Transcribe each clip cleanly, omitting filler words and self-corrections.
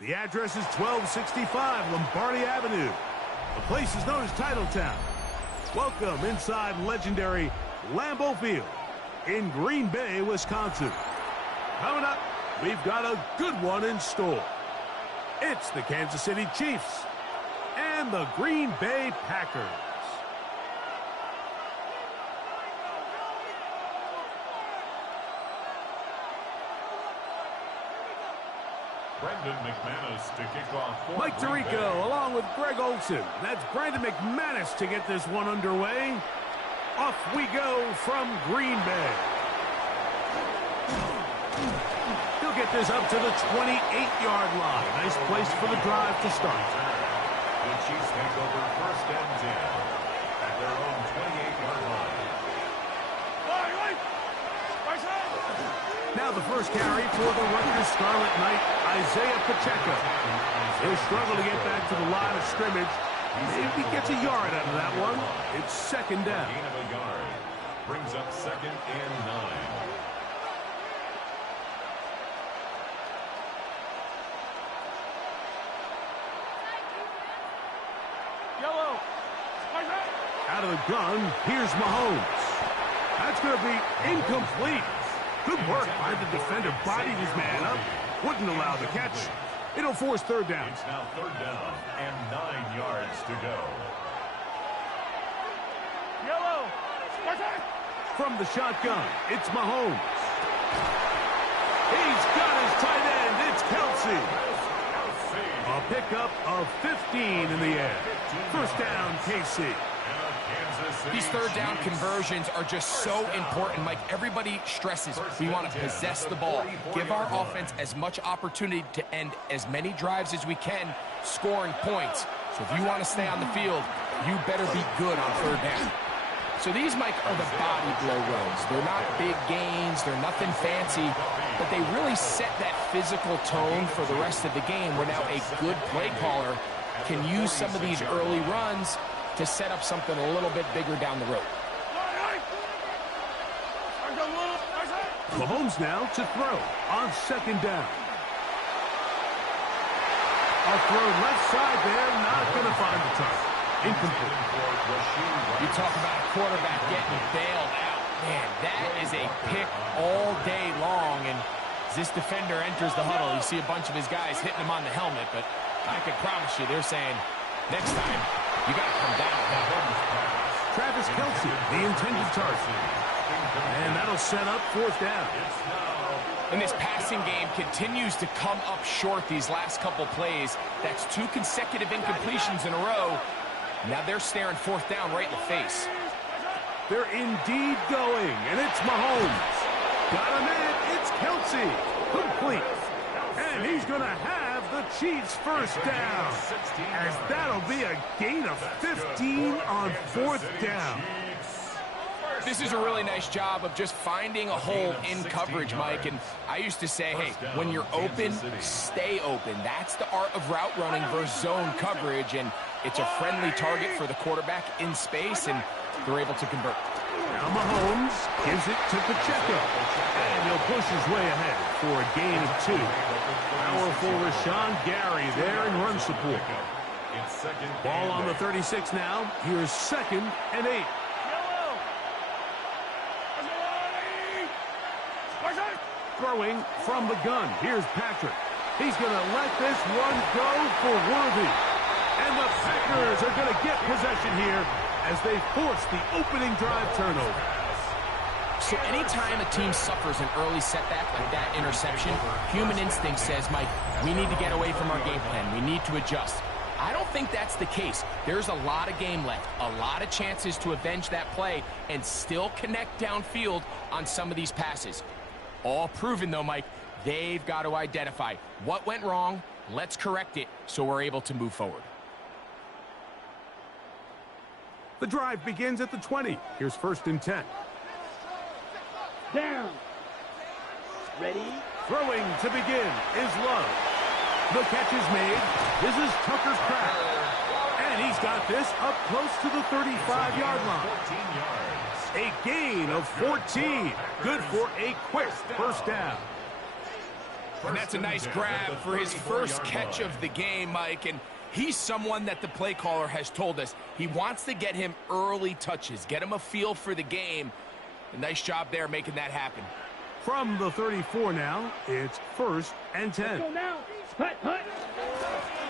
The address is 1265 Lombardi Avenue. The place is known as Titletown. Welcome inside legendary Lambeau Field in Green Bay, Wisconsin. Coming up, we've got a good one in store. It's the Kansas City Chiefs and the Green Bay Packers. Brandon McManus to kick off. Mike Tirico along with Greg Olson. That's Brandon McManus to get this one underway. Off we go from Green Bay. He'll get this up to the 28-yard line. Nice place for the drive to start. The Chiefs take over first and 10 at their own 28-yard line. Now the first carry for the Rutgers Scarlet Knight, Isaiah Pacheco. He'll struggle to get back to the line of scrimmage. If he gets a yard out of that one, it's second down. Gain of a yard brings up second and 9. Out of the gun, here's Mahomes. That's going to be incomplete. Good work by the defender. Bodied his man up. Wouldn't allow the catch. It'll force third down. It's now third down and 9 yards to go. From the shotgun, it's Mahomes. He's got his tight end. It's Kelsey. A pickup of 15 in the air. First down, KC. These third down conversions are just so important, Mike. Everybody stresses we want to possess the ball, give our offense as much opportunity to end as many drives as we can, scoring points. So if you want to stay on the field, you better be good on third down. So these, Mike, are the body blow runs. They're not big gains, they're nothing fancy, but they really set that physical tone for the rest of the game where now a good play caller can use some of these early runs to set up something a little bit bigger down the road. Mahomes now to throw on second down. A throw left side there, not going to find the target. Incomplete. You talk about a quarterback getting bailed out. Man, that is a pick all day long, and as this defender enters the huddle, you see a bunch of his guys hitting him on the helmet, but I can promise you they're saying, next time, you got to come down. Travis Kelsey, the intended target. And that'll set up fourth down. And this passing game continues to come up short these last couple plays. That's 2 consecutive incompletions in a row. Now they're staring fourth down right in the face. They're indeed going, and it's Mahomes. Got him in, it's Kelsey. Complete. And he's going to have the Chiefs first down, as that'll be a gain of 15 on fourth down. This is a really nice job of just finding a hole in coverage, Mike. And I used to say, hey, when you're open, stay open. That's the art of route running versus zone coverage. And it's a friendly target for the quarterback in space, and they're able to convert. Now Mahomes gives it to Pacheco. And he'll push his way ahead for a gain of 2. Powerful Rashawn Gary there in run support. Ball on the 36 now. Here's second and 8. Throwing from the gun. Here's Patrick. He's going to let this one go for Worthy. And the Packers are going to get possession here as they force the opening drive turnover. So anytime a team suffers an early setback like that interception, human instinct says, Mike, we need to get away from our game plan. We need to adjust. I don't think that's the case. There's a lot of game left, a lot of chances to avenge that play and still connect downfield on some of these passes. All proven, though, Mike, they've got to identify what went wrong, let's correct it so we're able to move forward. The drive begins at the 20. Here's first and 10. Down. Ready? Throwing to begin is Love. The catch is made. This is Tucker's crack. And he's got this up close to the 35-yard line. A gain of 14. Good for a quick first down. And that's a nice grab for his first catch of the game, Mike. And he's someone that the play caller has told us he wants to get him early touches, get him a feel for the game. A nice job there making that happen. From the 34 now, it's 1st and 10. Let's go now. Hut, hut.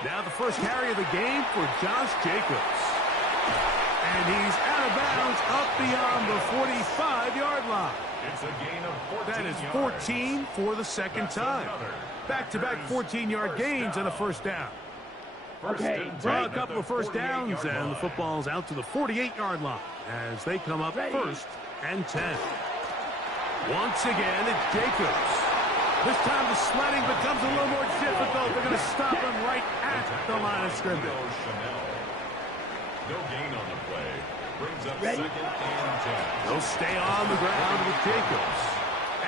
Now the first carry of the game for Josh Jacobs. And he's out of bounds up beyond the 45-yard line. It's a gain of 14 That is yards. 14 for the second time. Back-to-back 14-yard gains and a first down. Okay. A couple of first downs, and the football's out to the 48-yard line as they come up 1st and 10. Once again, it's Jacobs. This time the sledding becomes a little more difficult. They're going to stop him right at the line of scrimmage. No gain on the play. Brings up Ready? 2nd and 10. They'll stay on the ground with Jacobs.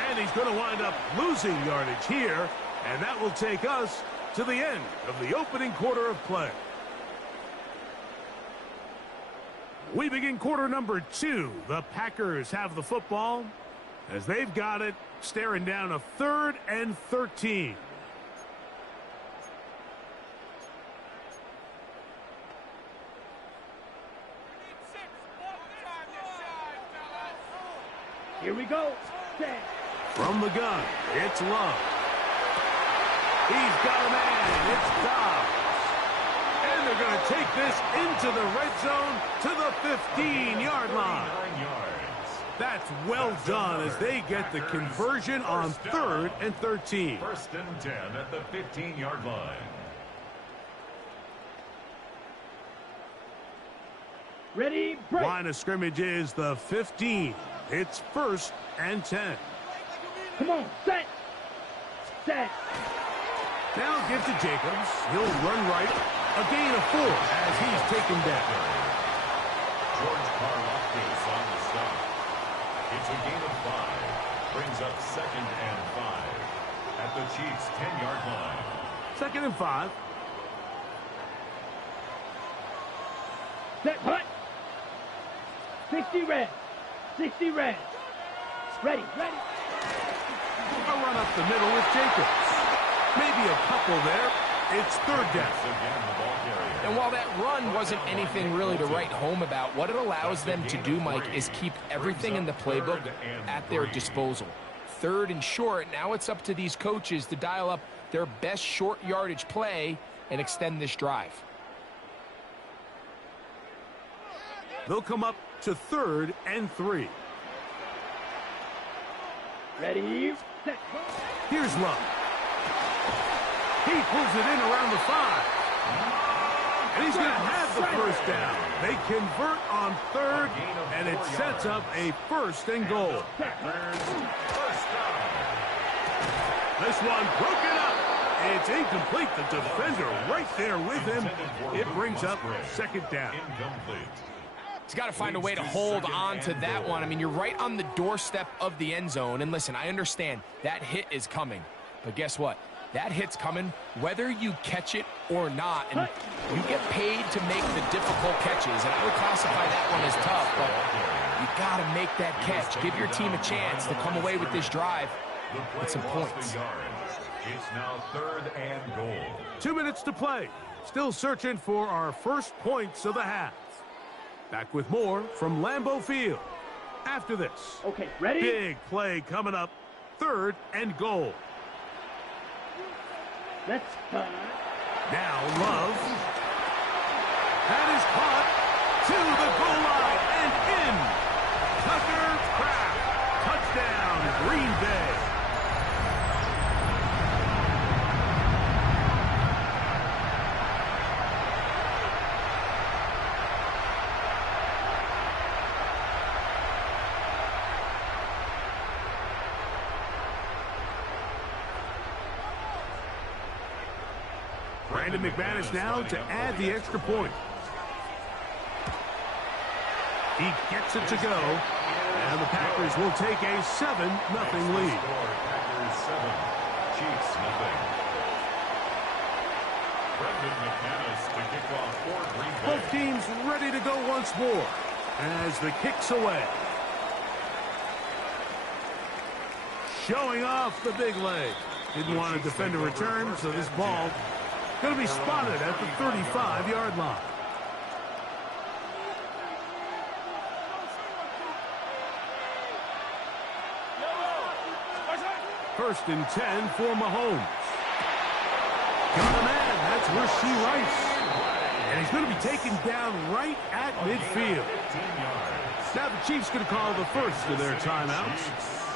And he's going to wind up losing yardage here, and that will take us to the end of the opening quarter of play. We begin quarter number 2. The Packers have the football as they've got it, staring down a 3rd and 13. Here we go. Set. From the gun, it's Love. He's got a man. It's Dobbs. And they're going to take this into the red zone to the 15-yard line. 9 yards. That's well done as they get the conversion on 3rd and 13. 1st and 10 at the 15-yard line. Ready, break. Line of scrimmage is the 15. It's 1st and 10. Come on, set. Set. Now give to Jacobs. He'll run right. A gain of 4 as he's taken down. George Karlaftis on the stop. It's a gain of 5. Brings up 2nd and 5 at the Chiefs' 10-yard line. 2nd and 5. Set, hut. 60 red. 60 red. Ready, ready. A run up the middle with Jacobs. Maybe a couple there. It's 3rd down. Again, the ball carrier. And while that run wasn't anything really to write home about, what it allows them to do, Mike, is keep everything in the playbook at their disposal. 3rd and short, now it's up to these coaches to dial up their best short yardage play and extend this drive. They'll come up to 3rd and 3. Ready, set. Here's Love. He pulls it in around the 5. And he's going to have the first down. They convert on 3rd, and it sets up a 1st and goal. First down. This one broken up. It's incomplete. The defender right there with him. It brings up 2nd down. Incomplete. He's got to find a way to hold on to that one. I mean, you're right on the doorstep of the end zone. And listen, I understand that hit is coming. But guess what? That hit's coming whether you catch it or not. And you get paid to make the difficult catches. And I would classify that one as tough. But you got to make that catch. Give your team a chance to come away with this drive with some points. It's now 3rd and goal. 2 minutes to play. Still searching for our first points of the half. Back with more from Lambeau Field. After this. Okay, ready? Big play coming up. 3rd and goal. Let's start. Now Love. That is caught to the goal line and in. Tucker Kraft. Touchdown, Green Bay. Brandon McManus now to add the extra point. He gets it to go. And the Packers will take a 7-0 lead. Packers 7, Chiefs nothing. Brandon McManus to kick off for Green Bay. Both teams ready to go once more as the kick's away. Showing off the big leg. Didn't want to defend a return, so this ball going to be spotted at the 35-yard line. First and 10 for Mahomes. Got a man. That's Rasheed Rice. And he's going to be taken down right at midfield. Now the Chiefs going to call the first of their timeouts.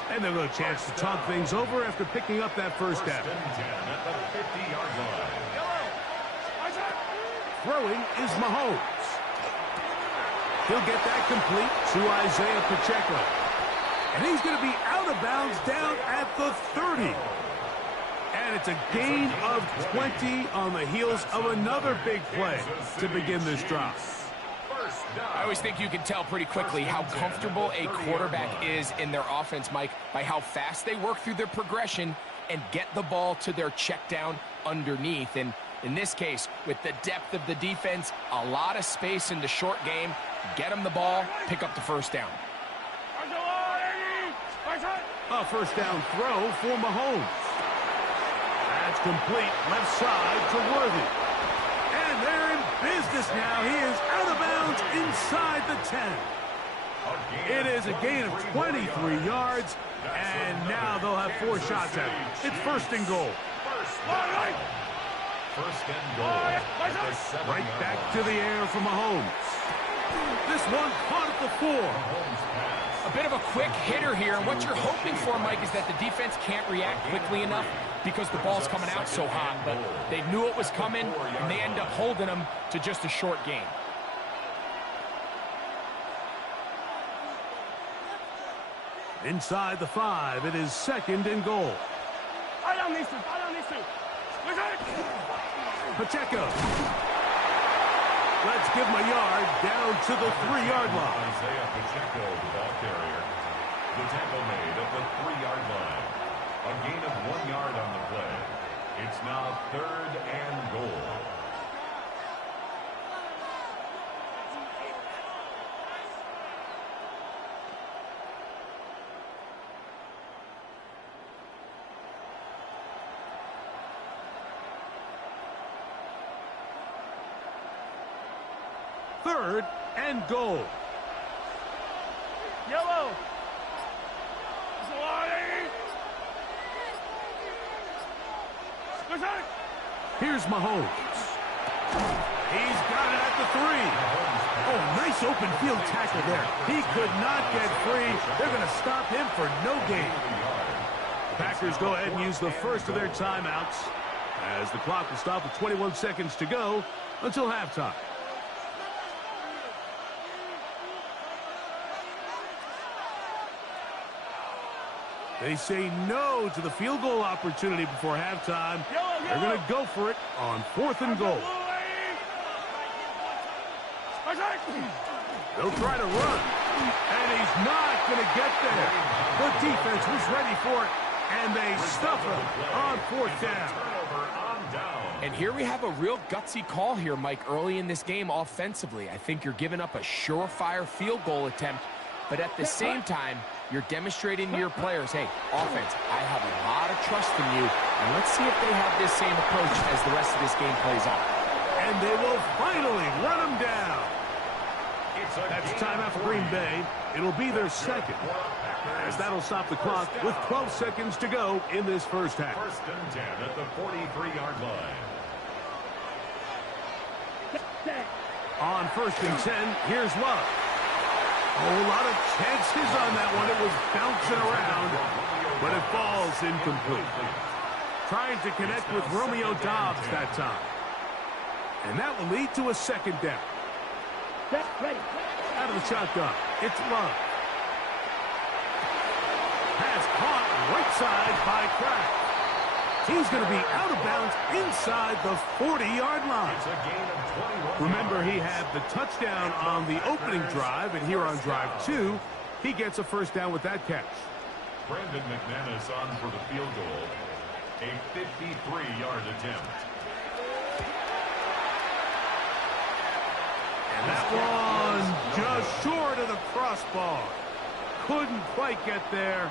And they'll get a chance to talk things over after picking up that first down. Throwing is Mahomes. He'll get that complete to Isaiah Pacheco. And he's going to be out of bounds down at the 30. And it's a gain of 20 on the heels of another big play to begin this drive. I always think you can tell pretty quickly how comfortable a quarterback is in their offense, Mike, by how fast they work through their progression and get the ball to their check down underneath. And in this case, with the depth of the defense, a lot of space in the short game, get them the ball, pick up the first down. A first down throw for Mahomes. That's complete left side to Worthy. And they're in business now. He is out of bounds inside the 10. It is a gain of 23 yards, and now they'll have 4 shots at it. It's first and goal. First and goal. Right back to the air for Mahomes. This one caught at the 4. A bit of a quick hitter here, and what you're hoping for, Mike, is that the defense can't react quickly enough because the ball's coming out so hot. But they knew it was coming, and they end up holding them to just a short gain. Inside the 5, it is second and goal. Pacheco. Let's give him a yard down to the 3-yard line. Isaiah Pacheco, the ball carrier. The tackle made at the 3-yard line. A gain of 1 yard on the play. It's now third and goal. Third and goal. Yellow. Here's Mahomes. He's got it at the 3. Oh, nice open field tackle there. He could not get free. They're going to stop him for no gain. The Packers go ahead and use the first of their timeouts as the clock will stop with 21 seconds to go until halftime. They say no to the field goal opportunity before halftime. They're going to go for it on 4th and goal. They'll try to run, and he's not going to get there. The defense was ready for it, and they stuff him on 4th down. And here we have a real gutsy call here, Mike, early in this game offensively. I think you're giving up a surefire field goal attempt, but at the same time, you're demonstrating to your players, hey, offense, I have a lot of trust in you, and let's see if they have this same approach as the rest of this game plays out. And they will finally run him down. That's timeout for Green Bay. It'll be their second, as that'll stop the clock with 12 seconds to go in this first half. First and 10 at the 43-yard line. On first and 10, here's Love. A whole lot of chances on that one. It was bouncing around, but it falls incomplete. Trying to connect with Romeo Doubs that time. And that will lead to a second down. Out of the shotgun, it's Love. Pass caught right side by Kraft. He's going to be out of bounds inside the 40-yard line. It's a gain of 21. Remember, he had the touchdown on the opening drive, and here on drive 2, he gets a first down with that catch. Brandon McManus on for the field goal. A 53-yard attempt. And that one just short of the crossbar. Couldn't quite get there.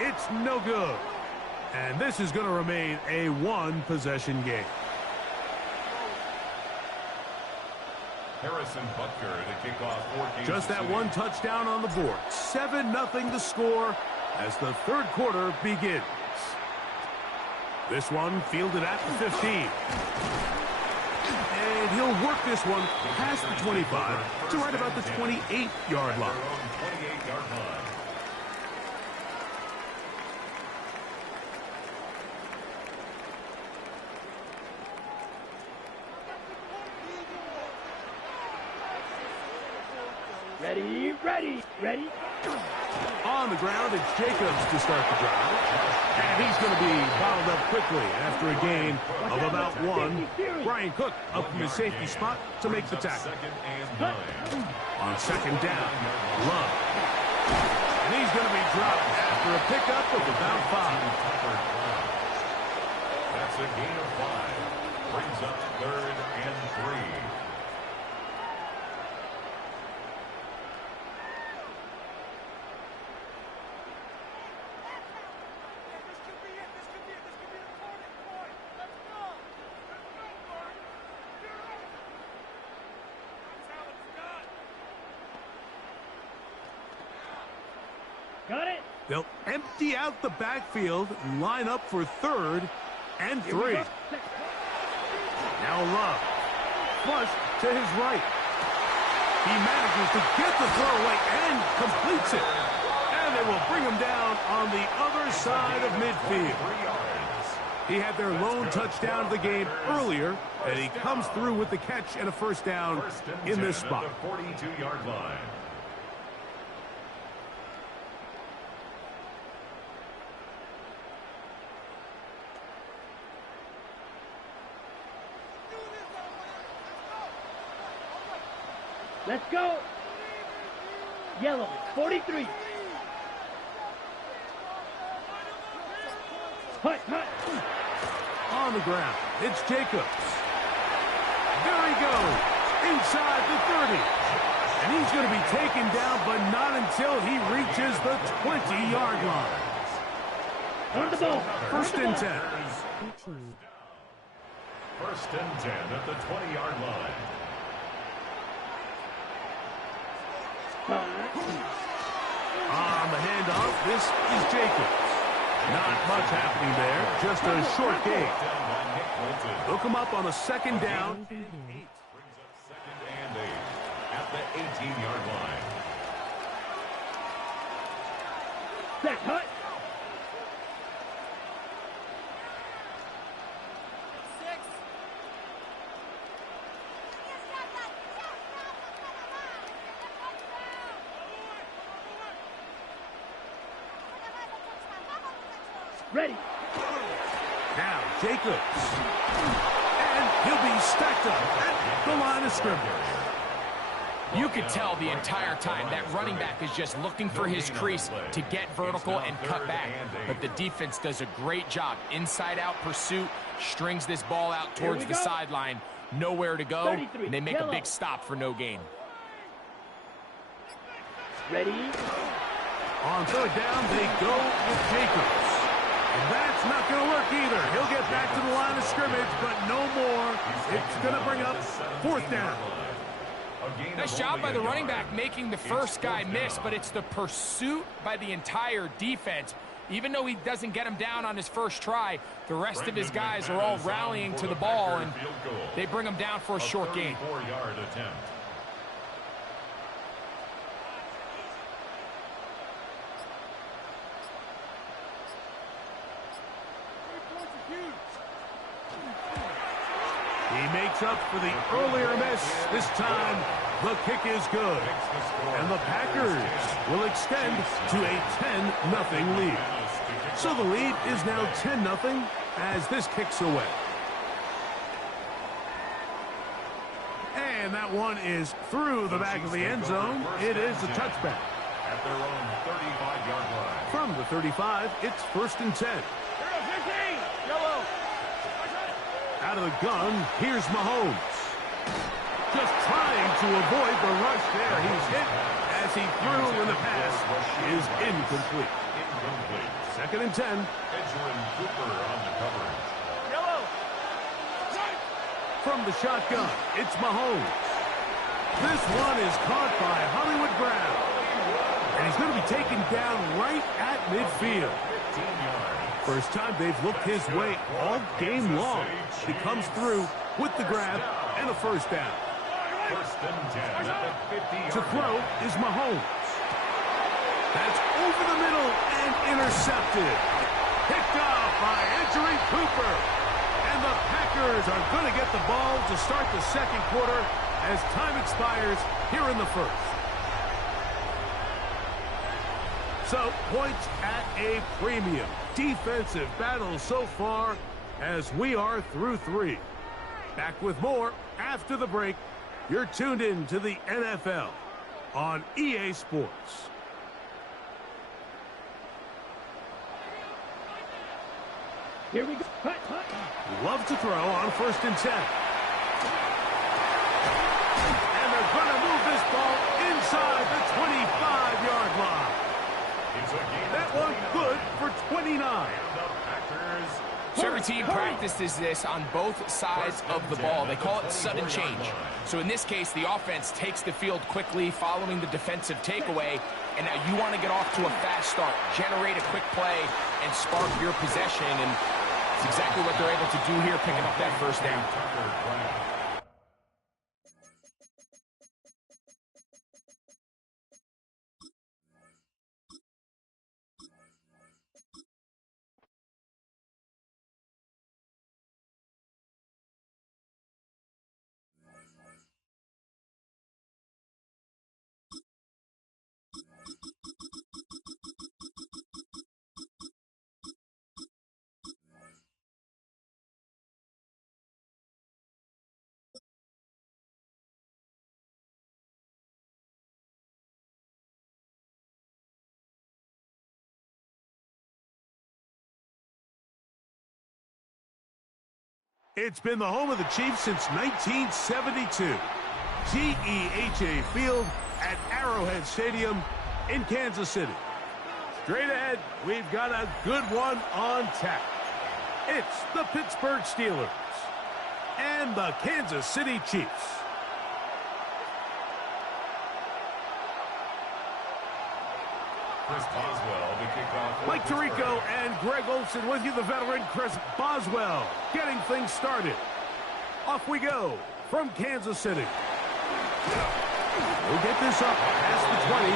It's no good. And this is going to remain a one-possession game. Harrison Butker to kick off for Kansas Just that City. one touchdown on the board. 7-0 the score as the third quarter begins. This one fielded at the 15. And he'll work this one past the 25 to right about the 28-yard line. 28-yard line. Ready. On the ground, it's Jacobs to start the drive. And he's going to be bottled up quickly after a gain of about one. Brian Cook up from his safety spot to make the tackle. On second down, Love. And he's going to be dropped after a pickup of about 5. That's a gain of 5. Brings up 3rd and 3. Got it. They'll empty out the backfield and line up for 3rd and 3. Now Love. Flush to his right. He manages to get the throw away and completes it. And they will bring him down on the other side of midfield. He had their lone touchdown of the game earlier, and he comes through with the catch and a first down in this spot. 42-yard line. Let's go. Yellow, 43. Hut. On the ground, it's Jacobs. There he goes, inside the 30. And he's going to be taken down, but not until he reaches the 20-yard line. On the ball. First and 10. First and 10 at the 20-yard line. On the handoff, this is Jacobs. Not much happening there, just a short gain. They'll come up on a second down. Brings up 2nd and 8 at the 18-yard line. Set, hut. Ready. Now Jacobs. And he'll be stacked up at the line of scrimmage. You could tell the entire time that running back is just looking for his crease to get vertical and cut back. But the defense does a great job. Inside-out pursuit, strings this ball out towards the sideline. Nowhere to go, and they make a big stop for no gain. Ready. On third down, they go with Jacobs. And that's not going to work either. He'll get back to the line of scrimmage, but no more. It's going to bring up 4th down. Nice job by the running back making the first guy miss, but it's the pursuit by the entire defense. Even though he doesn't get him down on his first try, the rest of his guys are all rallying to the ball, and they bring him down for a short gain. 34-yard attempt. He makes up for the earlier miss. This time, the kick is good. And the Packers will extend to a 10-0 lead. So the lead is now 10-0 as this kicks away. And that one is through the back of the end zone. It is a touchback. At their own 35-yard line. From the 35, it's 1st and 10. Out of the gun, here's Mahomes. Just trying to avoid the rush there. He's hit as he threw, and the pass is incomplete. Second and 10. Edgerrin Cooper on the coverage. Yellow. From the shotgun, it's Mahomes. This one is caught by Hollywood Brown. And he's going to be taken down right at midfield. 15 yards. First time they've looked his way all game long. He comes through with the grab and a first down. First and 10 at the 50-yard To throw is Mahomes. That's over the middle and intercepted. Picked off by Edgerrin Cooper. And the Packers are going to get the ball to start the second quarter as time expires here in the first. So, points at a premium. Defensive battle so far as we are through 3. Back with more after the break. You're tuned in to the NFL on EA Sports. Here we go. Hut, hut. Love to throw on first and 10. And they're going to move this ball inside the 25-yard line. It's a gain That of one 29. good for 29. The Packers. So every team practices this on both sides of the ball. They call it sudden change. So in this case, the offense takes the field quickly following the defensive takeaway. And now you want to get off to a fast start, generate a quick play, and spark your possession. And it's exactly what they're able to do here, picking up that first down. Tucker Craft. It's been the home of the Chiefs since 1972. GEHA Field at Arrowhead Stadium in Kansas City. Straight ahead, we've got a good one on tap. It's the Pittsburgh Steelers and the Kansas City Chiefs. Chris Boswell to kick off. for Mike Pittsburgh. Tirico and Greg Olsen with you, the veteran Chris Boswell, getting things started. Off we go from Kansas City. We'll get this up past the 20.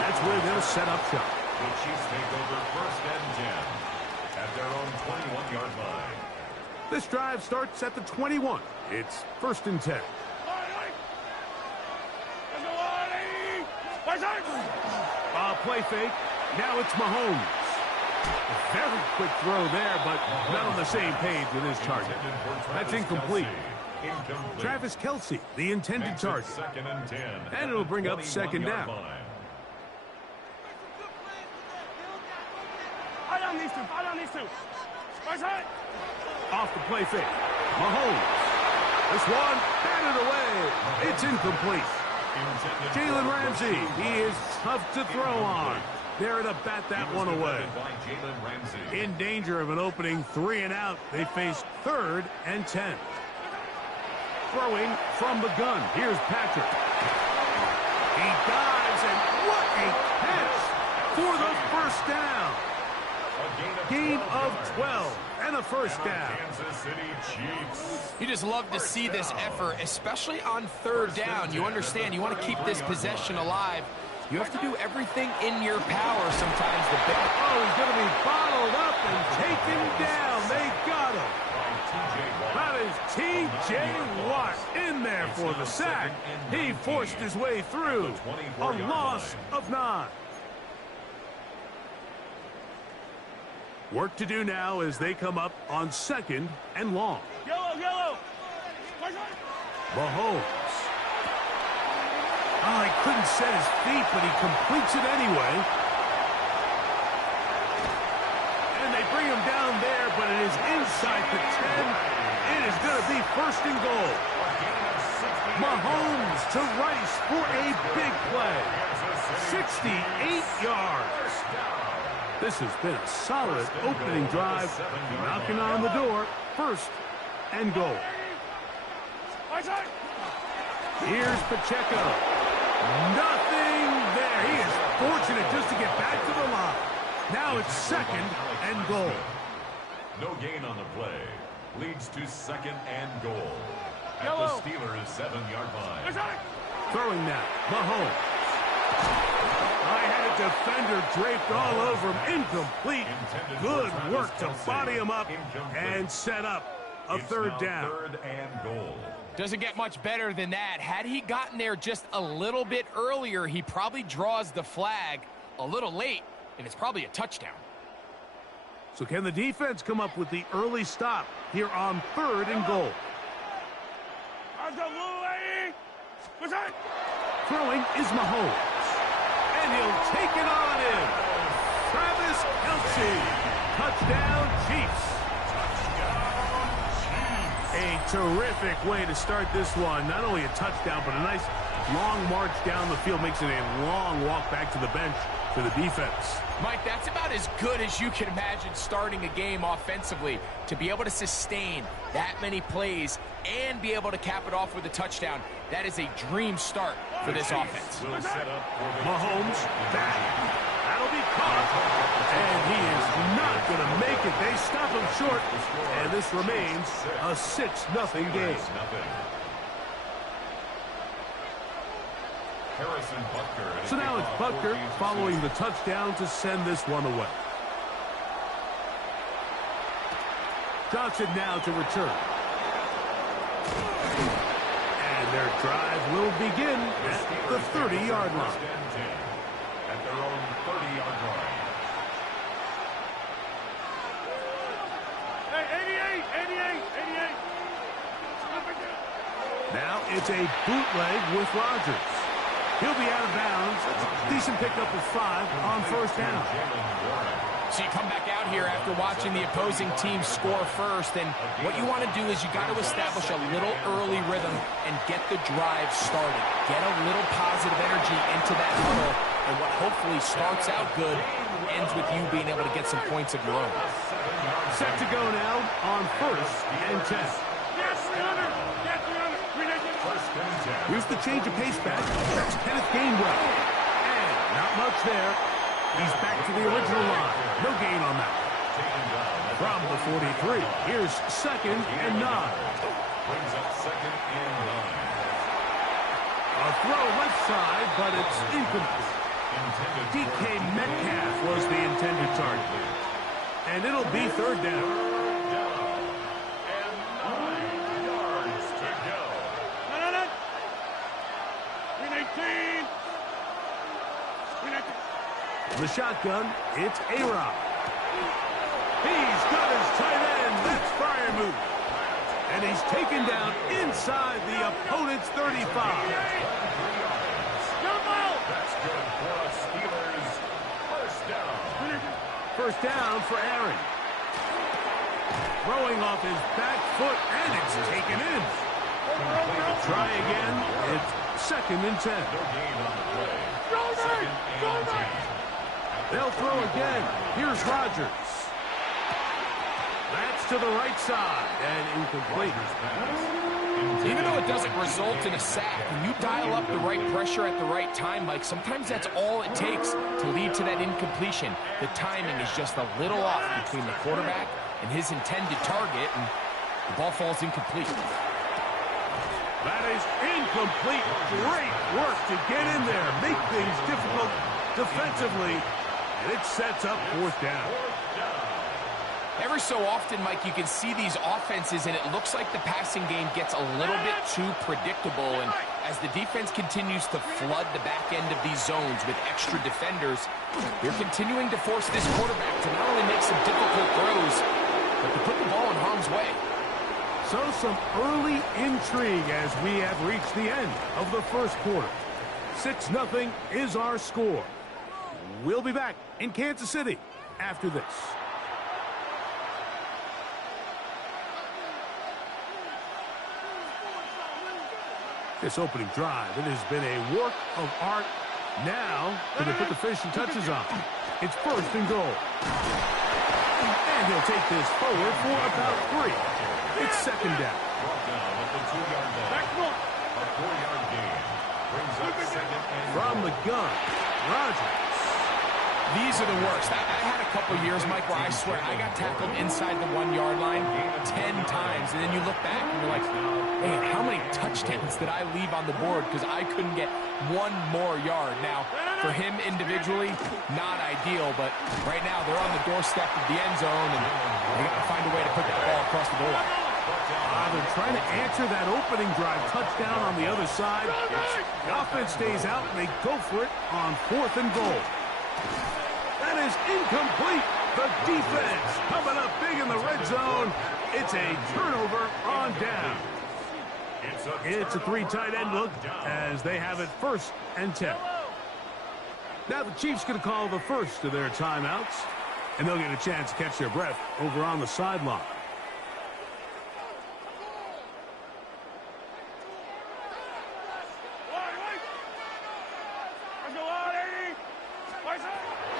That's where they'll set up shop. The Chiefs take over first and 10 at their own 21-yard line. This drive starts at the 21. It's first and 10. Play fake. Now it's Mahomes. A very quick throw there, but not on the same page with his target. That's incomplete. Travis Kelce, the intended target. Second and 10. And it'll bring up second down. Fight on these two. Fight on these two. Right side. Off the play fake. Mahomes. This one batted away. It's incomplete. Jalen Ramsey, he is tough to throw on. There to bat that one away. In danger of an opening 3 and out, they face third and 10. Throwing from the gun. Here's Patrick. He dives, and what a catch for the first down. Gain of 12 and a first down. Kansas City Chiefs. You just love to see this effort, especially on third down. You understand, you want to keep this possession alive. You have to do everything in your power sometimes. Oh, he's going to be bottled up and taken down. They got him. That is T.J. Watt in there for the sack. He forced his way through. A loss of 9. Work to do now as they come up on second and long. Yellow. Mahomes. Oh, he couldn't set his feet, but he completes it anyway. And they bring him down there, but it is inside the 10. It is going to be first and goal. Mahomes to Rice for a big play. 68 yards. This has been a solid opening drive. Knocking on the door. First and goal. Here's Pacheco. Nothing there. He is fortunate just to get back to the line. Now it's second and goal. No gain on the play. Leads to second and goal. At Yellow. the Steelers' 7-yard line. Throwing now. Mahomes. I had a defender draped all over him. Incomplete. Good work to body him up and set up a third down. Third and goal. Doesn't get much better than that. Had he gotten there just a little bit earlier, he probably draws the flag a little late, and it's probably a touchdown. So can the defense come up with the early stop here on third and goal? Throwing is Mahomes. And he'll take it on in. Travis Kelce. Touchdown, Chiefs. A terrific way to start this one. Not only a touchdown, but a nice long march down the field. Makes it a long walk back to the bench for the defense. Mike, that's about as good as you can imagine starting a game offensively. To be able to sustain that many plays and be able to cap it off with a touchdown, that is a dream start for this offense. Mahomes back. That'll be caught. And he is not going to make it. They stop him short. And this remains a 6-0 game. So now it's Butker following the touchdown to send this one away. Johnson now to return. And their drive will begin at the 30-yard line. At their own 30-yard line. Hey, 88. Now it's a bootleg with Rodgers. He'll be out of bounds. Decent pickup of 5 on first down. So you come back out here after watching the opposing team score first, and what you want to do is you got to establish a little early rhythm and get the drive started. Get a little positive energy into that huddle, and what hopefully starts out good ends with you being able to get some points of your own. Set to go now on first and 10. Yes, 300. Here's the change of pace back. That's Kenneth Gainwell. And not much there. He's back to the original line. No gain on that. From the 43, here's second and 9. Brings up second and 9. A throw left side, but it's incomplete. DK Metcalf was the intended target. And it'll be third down. The shotgun, it's A-Rod. He's got his tight end. That's Freiermuth. And he's taken down inside the opponent's 35. That's good for a Steelers first down. First down for Aaron. Throwing off his back foot, and it's taken in. Try again. It's second and 10. No gain on the play. Second and 10. They'll throw again. Here's Rodgers. That's to the right side and incomplete. Even though it doesn't result in a sack, when you dial up the right pressure at the right time, Mike, sometimes that's all it takes to lead to that incompletion. The timing is just a little off between the quarterback and his intended target, and the ball falls incomplete. That is incomplete. Great work to get in there, make things difficult defensively, and it sets up fourth down. Every so often, Mike, you can see these offenses, and it looks like the passing game gets a little bit too predictable. And as the defense continues to flood the back end of these zones with extra defenders, they're continuing to force this quarterback to not only make some difficult throws, but to put the ball in harm's way. So some early intrigue as we have reached the end of the first quarter. 6-0 is our score. We'll be back in Kansas City after this. This opening drive, it has been a work of art Now, going to put the finishing touches on. It's first and goal. And he'll take this forward for about 3. It's second down. Brought down at the 2-yard line. Back one. A 4-yard gain. Brings up second and From the gun, Rodgers. These are the worst. I had a couple years, Mike, where I swear I got tackled inside the 1-yard line 10 times, and then you look back and you're like, man, how many touchdowns did I leave on the board because I couldn't get one more yard? Now, for him individually, not ideal, but right now they're on the doorstep of the end zone, and they got to find a way to put that ball across the goal line. They're trying to answer that opening drive touchdown on the other side. The offense stays out, and they go for it on 4th and goal. That is incomplete. The defense coming up big in the red zone. It's a turnover on down. It's a 3 tight end look as they have it 1st and 10. Now the Chiefs going to call the first of their timeouts, and they'll get a chance to catch their breath over on the sideline.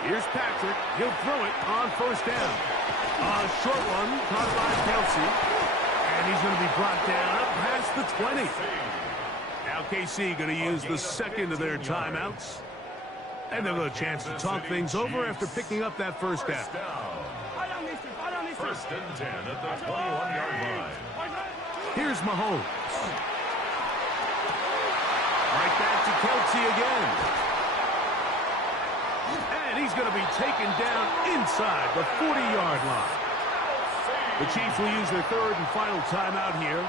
Here's Patrick. He'll throw it on 1st down. A short one caught by Kelsey. And he's going to be brought down up past the 20. Now KC going to use the second of their timeouts. And they'll get a chance to talk things over after picking up that 1st down. First and 10 at the 21-yard line. Here's Mahomes. Right back to Kelsey again. And he's going to be taken down inside the 40-yard line. The Chiefs will use their 3rd and final timeout here,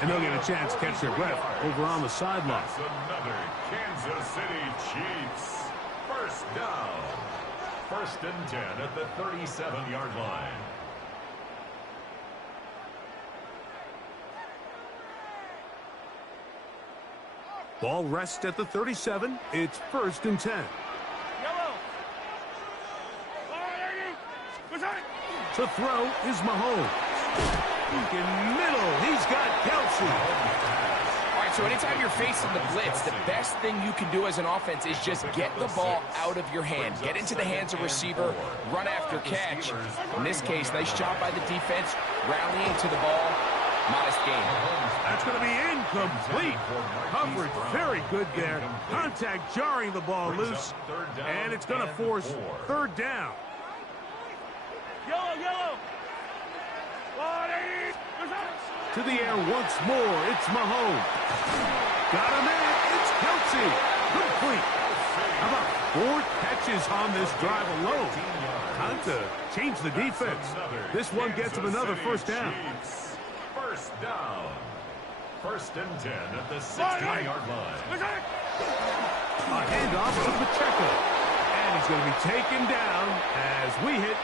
and they'll get a chance to catch their breath over on the sideline. That's another Kansas City Chiefs. First down. First and 10 at the 37-yard line. Ball rests at the 37. It's 1st and 10. To throw is Mahomes. In middle, he's got Kelsey. All right, so anytime you're facing the blitz, the best thing you can do as an offense is just get the ball out of your hand. Get into the hands of receiver, run after catch. In this case, nice job by the defense, rallying to the ball. Modest gain. That's going to be incomplete. Coverage very good there. Contact jarring the ball loose. And it's going to force 3rd down. Yellow. To the air once more. It's Mahomes. Got him in. It's Kelsey. Complete. How about 4 catches on this drive alone? Time to change the defense. This one gets him another 1st down. First down. First and 10 at the 16-yard line. A handoff to Pacheco. And he's going to be taken down as we hit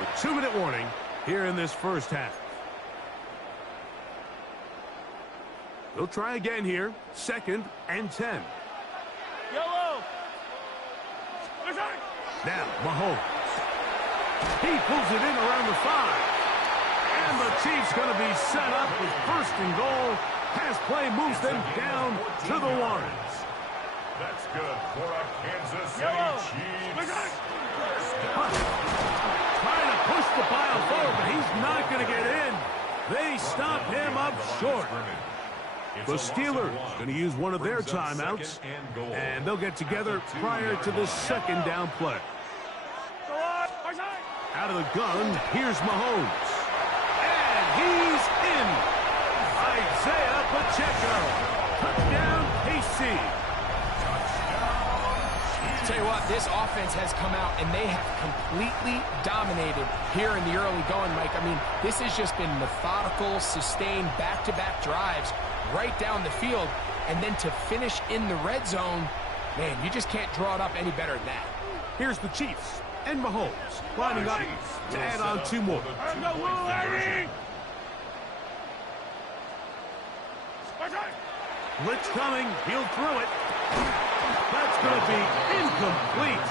the 2-minute warning here in this 1st half. They'll try again here. 2nd and 10. Yellow. Now, Mahomes. He pulls it in around the 5. And the Chiefs going to be set up with 1st and goal. Pass play moves them down to the 1. That's good for a Kansas City Chiefs. Trying to push the pile forward, but he's not going to get in. They stop him up short. The Steelers going to use one of their timeouts, and they'll get together prior to the 2nd down play. Out of the gun, here's Mahomes. And he's in. Isaiah Pacheco. Touchdown, KC. Tell you what, this offense has come out and they have completely dominated here in the early going, Mike. I mean, this has just been methodical, sustained, back-to-back drives right down the field. And then to finish in the red zone, man, you just can't draw it up any better than that. Here's the Chiefs and Mahomes lining up to add on 2 more. Blitz coming. He'll throw it. That's going to be incomplete.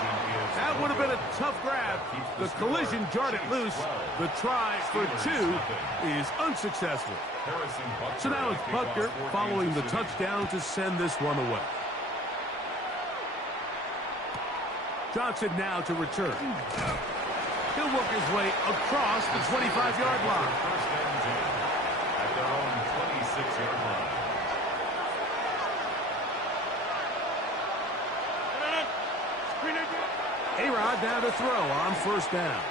That would have been a tough grab. The collision jarred it loose. The try for 2 is unsuccessful. So now it's Butker following the touchdown to send this one away. Johnson now to return. He'll work his way across the 25-yard line. First and 10 at their own 26-yard line. A-Rod now to throw on first down.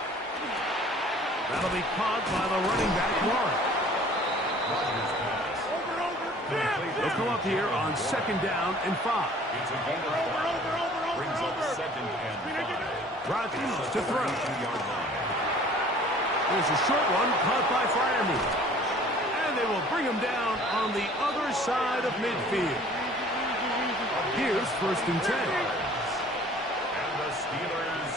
That'll be caught by the running back, Warren. Rodgers pass. They'll come up here on second down and 5. It's a gain of 5. Brings up second and 5. Rodgers to throw. 2-yard line. There's a short one caught by Fryermuth. And they will bring him down on the other side of midfield. Here's first and 10. And the Steelers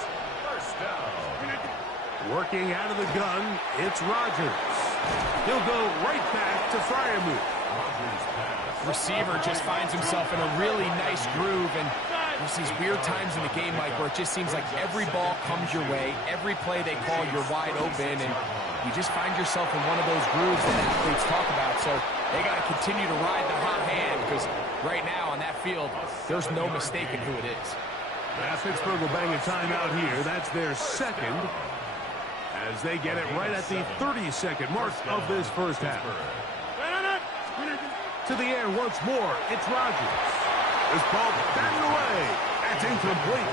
first down. Working out of the gun, it's Rodgers. He'll go right back to Fryermuth. Rodgers pass. Receiver just finds himself in a really nice groove, and there's these weird times in the game, Mike, where it just seems like every ball comes your way, every play they call, you're wide open, and you just find yourself in one of those grooves that athletes talk about. So they got to continue to ride the hot hand, because right now on that field, there's no mistaking who it is. Now Pittsburgh will bang a timeout here. That's their second, as they get it right at the 32nd mark of this first half. To the air once more, it's Rodgers. This ball batted away. That's incomplete.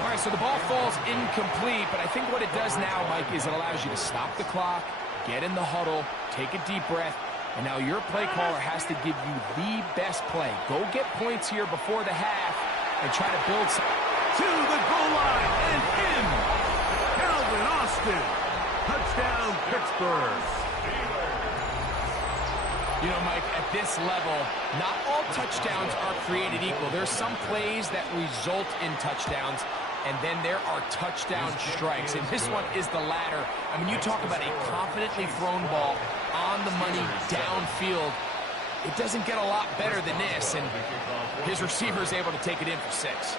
All right, so the ball falls incomplete, but I think what it does now, Mike, is it allows you to stop the clock, get in the huddle, take a deep breath, and now your play caller has to give you the best play. Go get points here before the half and try to build some. To the goal line and in. Calvin Austin. Touchdown, Pittsburgh. You know, Mike, at this level, not all touchdowns are created equal. There's some plays that result in touchdowns, and then there are touchdown strikes, and this one is the latter. I mean, you talk about a confidently thrown ball on the money downfield. It doesn't get a lot better than this, and his receiver is able to take it in for 6.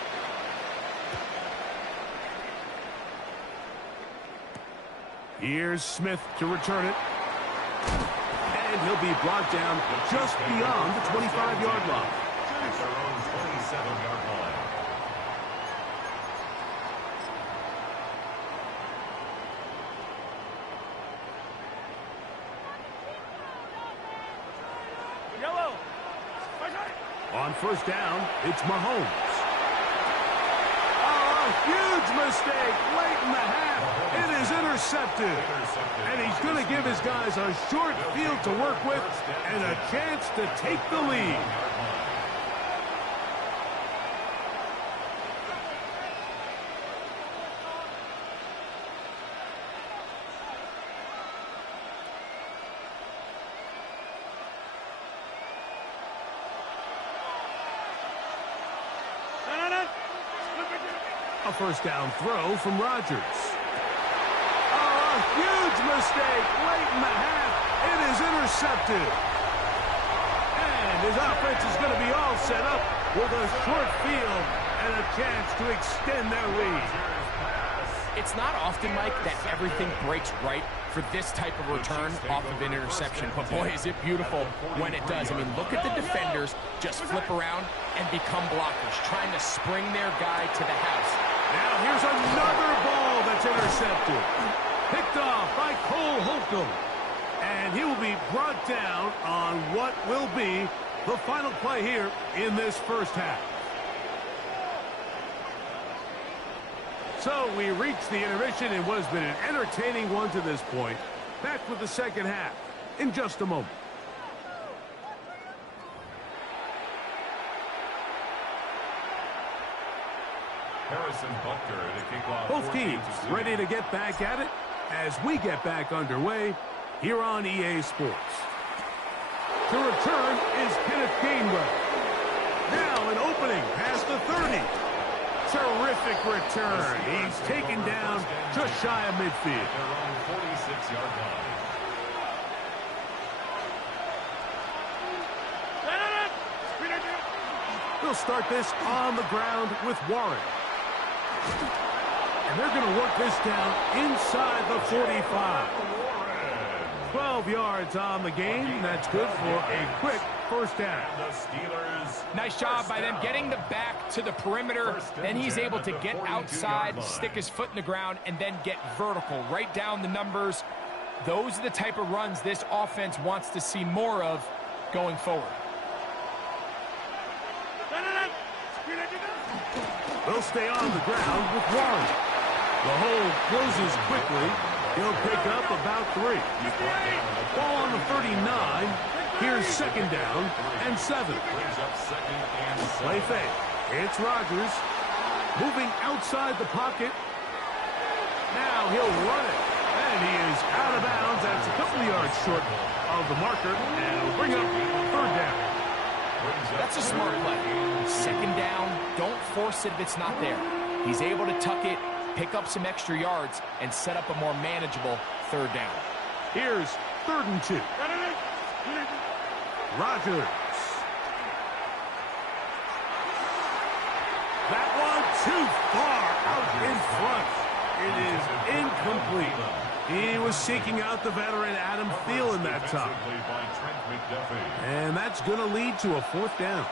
Here's Smith to return it. And he'll be brought down just beyond the 25-yard line. At their own 27-yard line. Yellow. On first down, it's Mahomes. Oh, a huge mistake late in the half. It is intercepted. And he's going to give his guys a short field to work with and a chance to take the lead. A first down throw from Rodgers. Oh, a huge mistake late in the half. It is intercepted. And his offense is going to be all set up with a short field and a chance to extend their lead. It's not often, Mike, that everything breaks right for this type of return off of an interception. But boy, is it beautiful when it does. I mean, look at the defenders just flip around and become blockers, trying to spring their guy to the house. Now here's another ball that's intercepted. Picked off by Cole Holcomb. And he will be brought down on what will be the final play here in this first half. So we reach the intermission in what has been an entertaining one to this point. Back with the second half in just a moment. Harrison Butker to kick off. Both teams ready to get back at it as we get back underway here on EA Sports. To return is Kenneth Gainwell. Now an opening past the 30. Terrific return. He's taken down just shy of midfield. Their own 46-yard line. They'll start this on the ground with Warren. And they're going to work this down inside the 45. 12 yards on the game. That's good for a quick first down. And the Steelers. Nice job by them getting the back to the perimeter. Then he's able to get outside, stick his foot in the ground, and then get vertical. Right down the numbers. Those are the type of runs this offense wants to see more of going forward. They'll stay on the ground with Warren. The hole closes quickly. He'll pick up about 3. Ball on the 39. Here's second down and 7. Play fake. It's Rodgers. Moving outside the pocket. Now he'll run it. And he is out of bounds. That's a couple of yards short of the marker. And it'll bring up third down. That's a smart play. Second down, don't force it if it's not there. He's able to tuck it, pick up some extra yards, and set up a more manageable third down. Here's 3rd and 2. Rodgers. That one too far out in front. It is incomplete. He was seeking out the veteran Adam Thielen that time. And that's going to lead to a 4th down.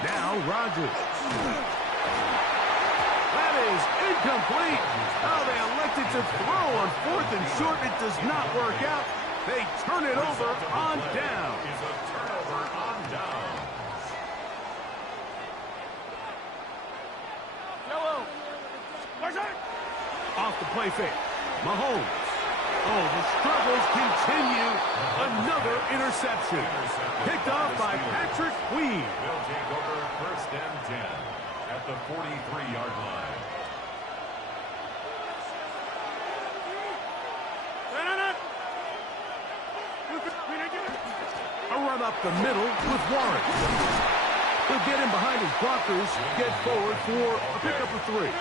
Now Rodgers. That is incomplete. Oh, they elected to throw on 4th and short. It does not work out. They turn it over on down. Off the play fake. Mahomes. Oh, the struggles continue. Another interception. Picked off by Patrick Queen. They'll take over 1st and 10 at the 43-yard line. A run up the middle with Warren. He'll get him behind his blockers, get forward for a pickup of 3.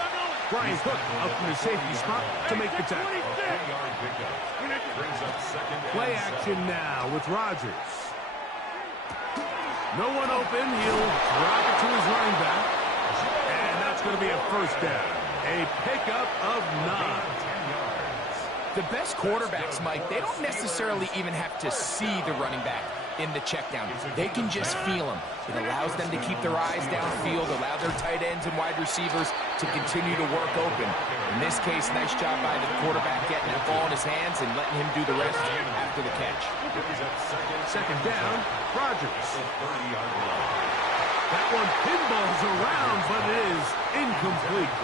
Brian Cook up in the safety spot to make the tackle. Play action now with Rodgers. No one open. He'll drop it to his running back. And that's going to be a 1st down. A pickup of 9. The best quarterbacks, Mike, they don't necessarily even have to see the running back in the check down. They can just feel him. It allows them to keep their eyes downfield, allow their tight ends and wide receivers to continue to work open. In this case, nice job by the quarterback getting that ball in his hands and letting him do the rest after the catch. Second down, Rodgers. That one pinballs around, but it is incomplete.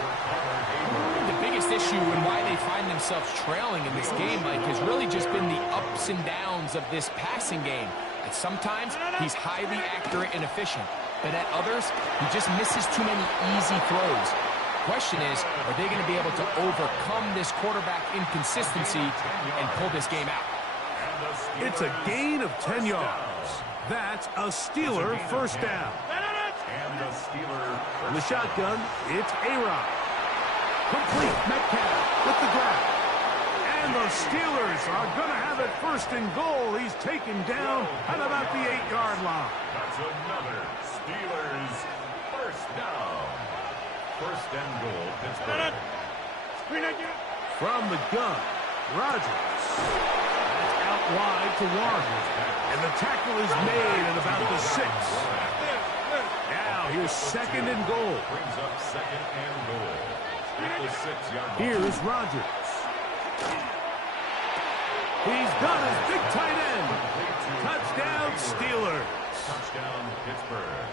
The biggest issue and why they find themselves trailing in this game, Mike, has really just been the ups and downs of this passing game. And sometimes he's highly accurate and efficient, but at others, he just misses too many easy throws. Question is, are they going to be able to overcome this quarterback inconsistency and pull this game out? It's a gain of 10 yards. That's a Steeler 1st down. And the Steeler From the shotgun, it's A-Rod. Complete Metcalf with the grab. And the Steelers are going to have it 1st and goal. He's taken down at about the 8-yard line. That's another Steelers 1st down. 1st and goal, Pittsburgh. From the gun, Rodgers. That's out wide to Warren. And the tackle is made at about the 6. Now here's 2nd and goal. Brings up 2nd and goal. At the 6-yard line. Here's Rodgers. He's got his big tight end. Touchdown, Steelers. Touchdown, Pittsburgh.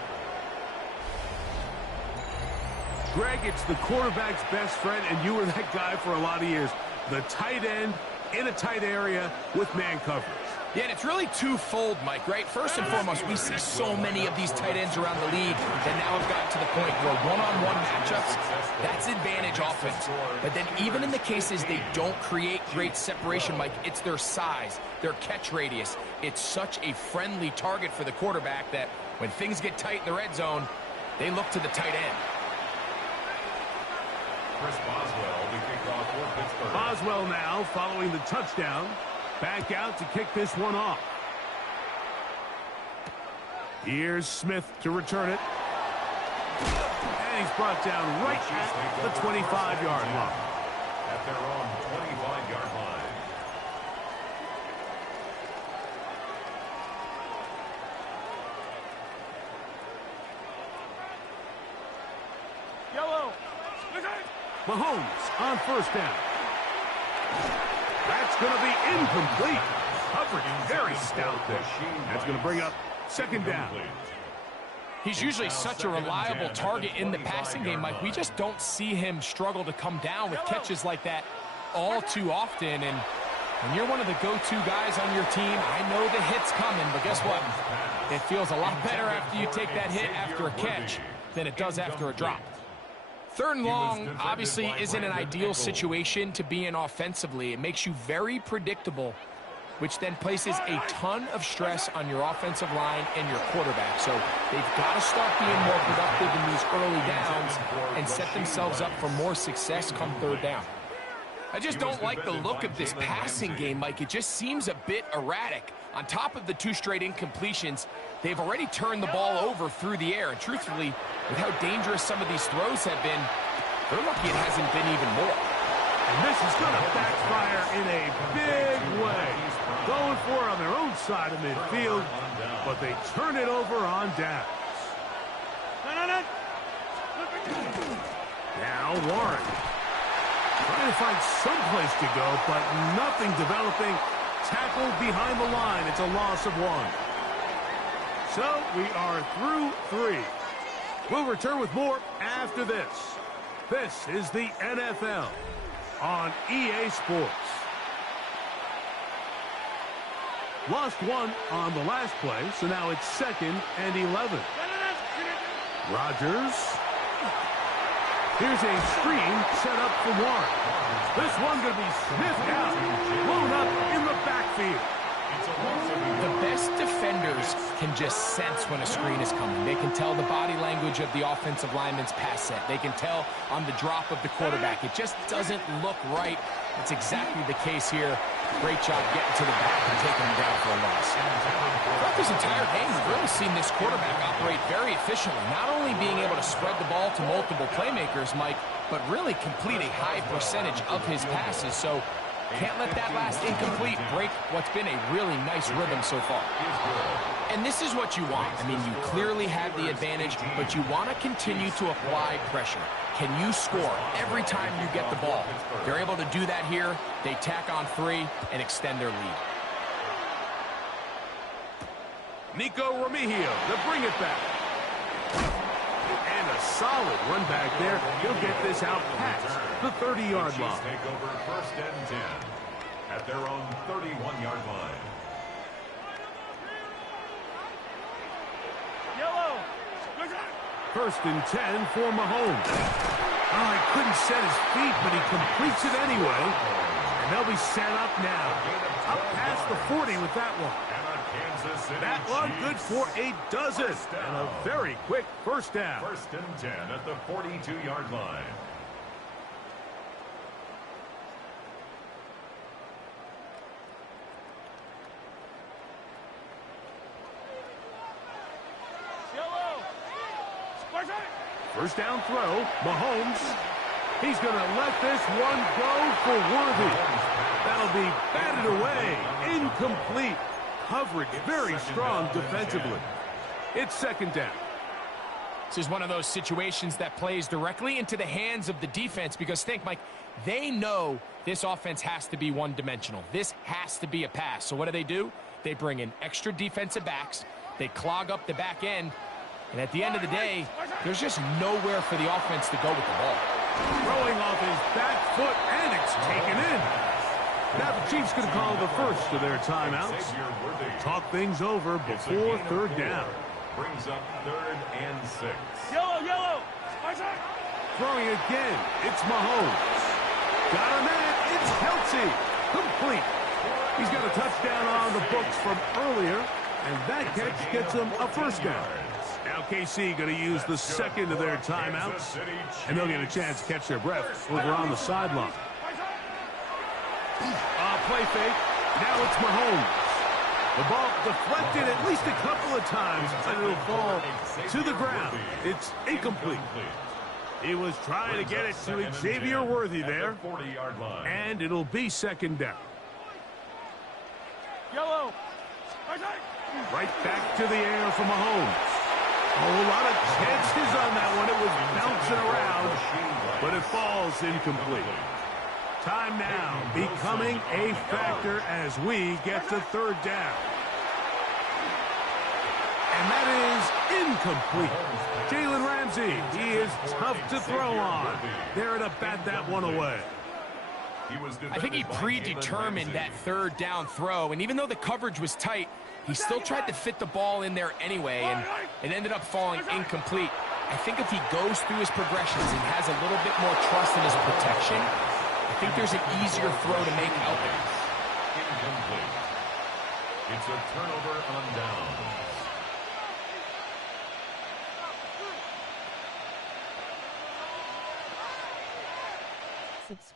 Greg, it's the quarterback's best friend, and you were that guy for a lot of years. The tight end in a tight area with man coverage. Yeah, and it's really twofold, Mike, right? First and foremost, we see so many of these tight ends around the league that now have gotten to the point where one-on-one matchups, that's advantage offense. But then even in the cases they don't create great separation, Mike, it's their size, their catch radius. It's such a friendly target for the quarterback that when things get tight in the red zone, they look to the tight end. Chris Boswell, the kickoff for Pittsburgh. Boswell now following the touchdown. Back out to kick this one off. Here's Smith to return it. And he's brought down right at the 25-yard line. At their own 25-yard line. Mahomes on first down. That's going to be incomplete. Coverage very stout there. That's going to bring up second down. He's usually such a reliable target in the passing game, Mike. We just don't see him struggle to come down with catches like that all too often. And when you're one of the go-to guys on your team, I know the hit's coming, but guess what? It feels a lot better after you take that hit after a catch than it does after a drop. Third and long obviously isn't an ideal situation to be in offensively. It makes you very predictable, which then places a ton of stress on your offensive line and your quarterback. So they've got to start being more productive in these early downs and set themselves up for more success come third down. I just don't like the look of this passing game, Mike. It just seems a bit erratic. On top of the 2 straight incompletions, they've already turned the ball over through the air. And truthfully, with how dangerous some of these throws have been, they're lucky it hasn't been even more. And this is going to backfire in a big way. Going for it on their own side of midfield, but they turn it over on downs. Now Warren. Trying to find some place to go, but nothing developing. Tackled behind the line. It's a loss of 1. So we are through 3. We'll return with more after this. This is the NFL on EA Sports. Lost 1 on the last play, so now it's 2nd and 11. Rodgers. Here's a screen set up for Warren. This one going to be sniffed out, blown up in the backfield. The best defenders can just sense when a screen is coming. They can tell the body language of the offensive lineman's pass set. They can tell on the drop of the quarterback. It just doesn't look right. That's exactly the case here. Great job getting to the back and taking him down for a loss. Throughout this entire game, we've really seen this quarterback operate very efficiently, not only being able to spread the ball to multiple playmakers, Mike, but really complete a high percentage of his passes. So can't let that last incomplete break what's been a really nice rhythm so far. And this is what you want. I mean, you clearly have the advantage, but you want to continue to apply pressure. Can you score every time you get the ball? They're able to do that here. They tack on 3 and extend their lead. Nico Remigio to bring it back. And a solid run back there. He'll get this out past the 30-yard line. Take over 1st and 10 at their own 31-yard line. Yellow. 1st and 10 for Mahomes. Oh, he couldn't set his feet, but he completes it anyway. And they'll be set up now. Up past the 40 with that one. That one good for a dozen. And a very quick first down. 1st and 10 at the 42-yard line. First down throw, Mahomes. He's going to let this one go for Worthy. That'll be batted away. Incomplete. Coverage very strong defensively. It's 2nd down. This is one of those situations that plays directly into the hands of the defense because think, Mike, they know this offense has to be one-dimensional. This has to be a pass. So what do? They bring in extra defensive backs. They clog up the back end. And at the end of the day, there's just nowhere for the offense to go with the ball. Throwing off his back foot, and it's taken in. Now the Chiefs going to call the first of their timeouts. Talk things over before 3rd down. Brings up 3rd and 6. Yellow. Throwing again, it's Mahomes. Got a man, it's Kelsey. Complete. He's got a touchdown on the books from earlier, and that catch gets him a first down. Now KC going to use the 2nd of their timeouts, and they'll get a chance to catch their breath over on the sideline. Play fake. Now it's Mahomes. The ball deflected at least a couple of times, and it'll fall to the ground. It's incomplete. He was trying to get it to Xavier Worthy there, and it'll be 2nd down. Yellow. Right back to the air for Mahomes. Oh, a lot of chances on that one. It was bouncing around, but it falls incomplete. Time now becoming a factor as we get to third down. And that is incomplete. Jalen Ramsey, he is tough to throw on. There to bat that one away. I think he predetermined that third down throw, and even though the coverage was tight, he still tried to fit the ball in there anyway, and it ended up falling incomplete. I think if he goes through his progressions and has a little bit more trust in his protection, I think there's an easier throw to make out there. Incomplete. It's a turnover on downs.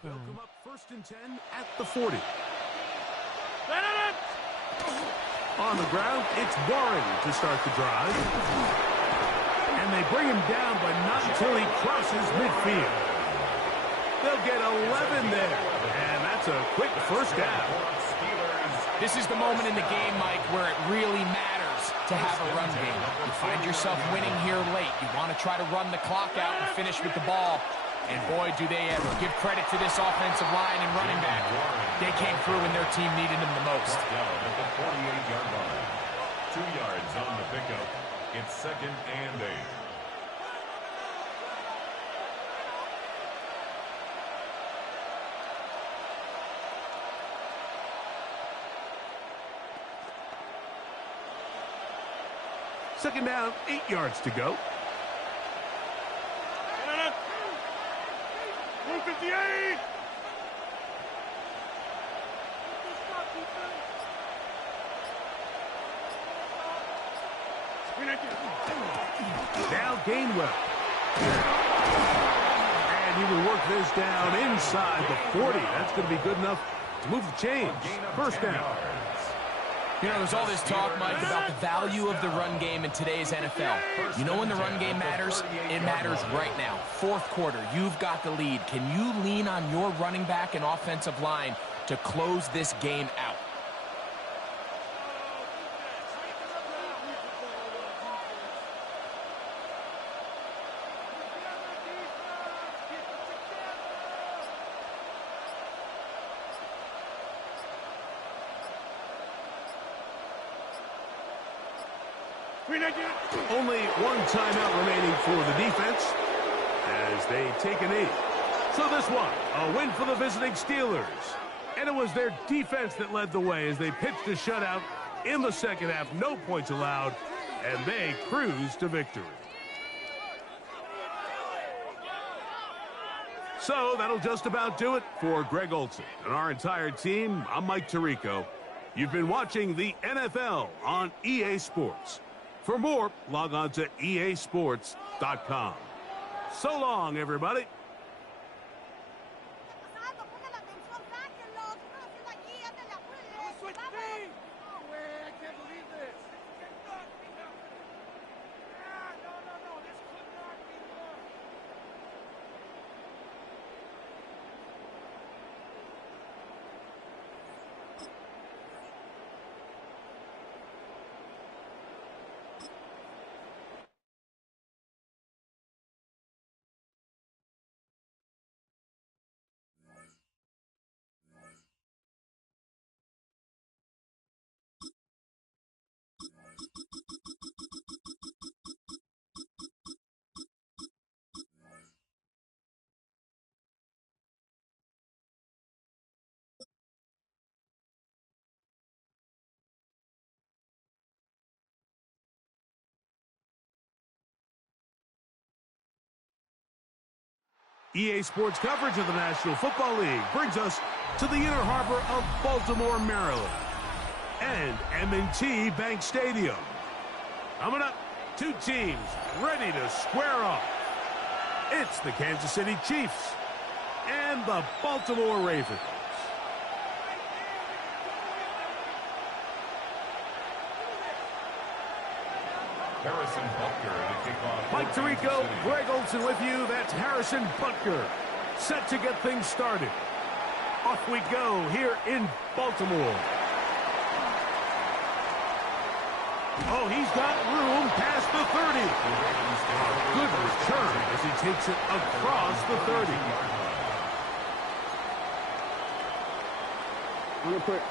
They'll come up 1st and 10 at the 40. On the ground, it's Warren to start the drive. And they bring him down, but not until he crosses midfield. They'll get 11 there, and that's a quick first down. This is the moment in the game, Mike, where it really matters to have a run game. You find yourself winning here late. You want to try to run the clock out and finish with the ball. And boy, do they ever. Give credit to this offensive line and running back. They came through when their team needed them the most. Down at the 48-yard line. 2 yards on the pickup. It's 2nd and 8. Second down, 8 yards to go. 158! Now Gainwell. And he will work this down inside the 40. That's going to be good enough to move the chains. First down. You know, there's all this talk, Mike, about the value of the run game in today's NFL. You know when the run game matters? It matters right now. 4th quarter, you've got the lead. Can you lean on your running back and offensive line to close this game out? Only one timeout remaining for the defense as they take a knee. So this one, a win for the visiting Steelers. And it was their defense that led the way as they pitched a shutout in the second half. No points allowed, and they cruised to victory. So that'll just about do it for Greg Olsen and our entire team. I'm Mike Tirico. You've been watching the NFL on EA Sports. For more, log on to easports.com. So long, everybody. EA Sports coverage of the National Football League brings us to the inner harbor of Baltimore, Maryland, and M&T Bank Stadium. Coming up, two teams ready to square off. It's the Kansas City Chiefs and the Baltimore Ravens. Harrison Butker to kick off. Mike Tirico, Greg Olsen with you. That's Harrison Butker, set to get things started. Off we go here in Baltimore. Oh, he's got room past the 30. A good return as he takes it across the 30. Real quick.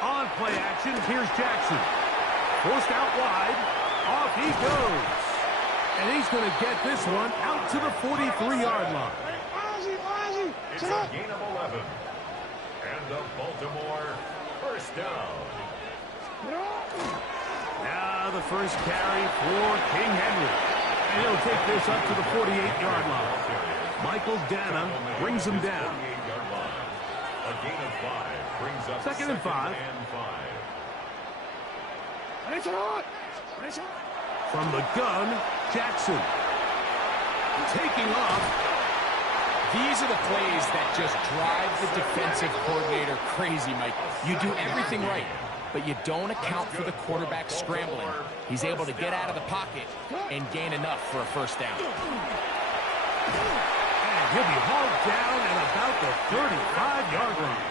On play action, here's Jackson. Forced out wide. Off he goes. And he's going to get this one out to the 43-yard line. It's a gain of 11. And the Baltimore first down. Now the first carry for King Henry. And he'll take this up to the 48-yard line. Michael Dana brings him down. A gain of 5 brings up Second and 5. From the gun, Jackson. Taking off. These are the plays that just drive the defensive coordinator crazy, Mike. You do everything right, but you don't account for the quarterback scrambling. He's able to get out of the pocket and gain enough for a first down. And he'll be hauled down at about the 35-yard line.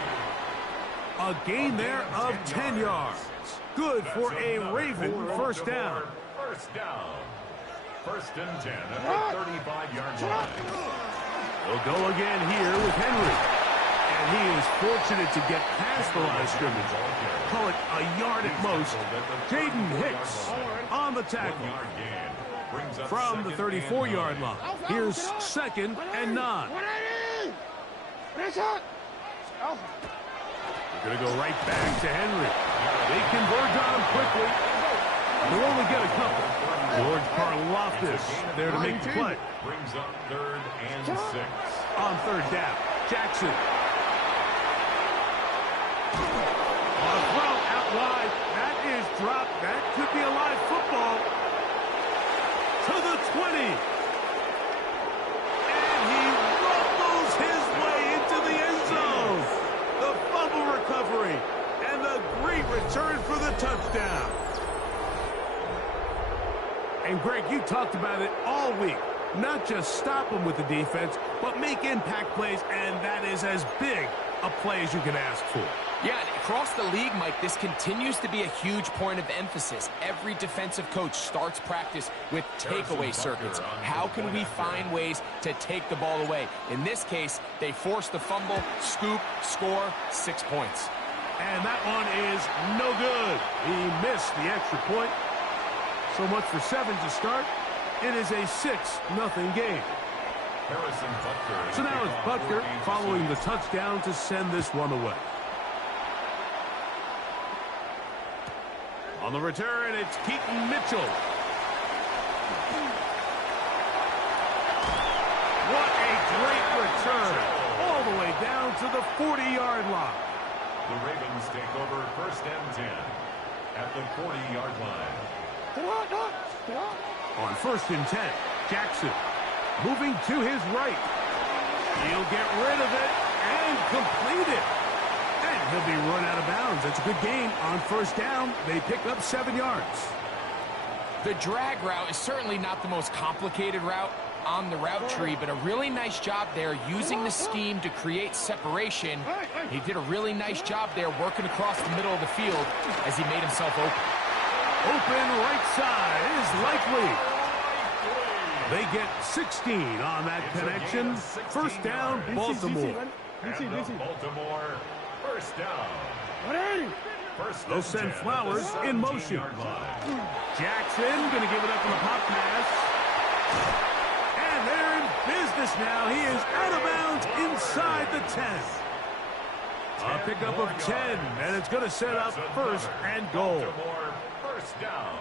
A gain there of 10 yards. Good for a Raven first down. First down. First and 10 at the 35-yard line. We'll go again here with Henry. And he is fortunate to get past the line of scrimmage. Call it a yard at most. Jaden Hicks on the tackle. From the 34-yard line. Here's second and 9. We're going to go right back to Henry. They converge on him quickly. They'll only get a couple. George Karlaftis there to make the play. Brings up third and 6. On third down, Jackson. On a throw out wide. That is dropped. That could be a live football. To the 20. And he rumbles his way into the end zone. The fumble recovery. And the great return for the touchdown. And Greg, you talked about it all week. Not just stop them with the defense, but make impact plays, and that is as big a play as you can ask for. Yeah, across the league, Mike, this continues to be a huge point of emphasis. Every defensive coach starts practice with takeaway circuits. How can we find ways to take the ball away? In this case, they force the fumble, scoop, score, 6 points. And that one is no good. He missed the extra point. So much for 7 to start. It is a 6-0 game. So now it's Butker following the touchdown to send this one away. On the return, it's Keaton Mitchell. What a great return. All the way down to the 40-yard line. The Ravens take over first and 10 at the 40-yard line. On first and 10, Jackson moving to his right. He'll get rid of it and complete it. And he'll be run out of bounds. It's a good gain on first down. They pick up 7 yards. The drag route is certainly not the most complicated route on the route tree, but a really nice job there using the scheme to create separation. He did a really nice job there working across the middle of the field as he made himself open. Open right side is likely. They get 16 on that connection. First down, Baltimore. Baltimore, first down. They'll send Flowers in motion. Jackson going to give it up on the pop pass. And they're in business now. He is out of bounds inside the 10. A pickup of 10, and it's going to set up first and goal.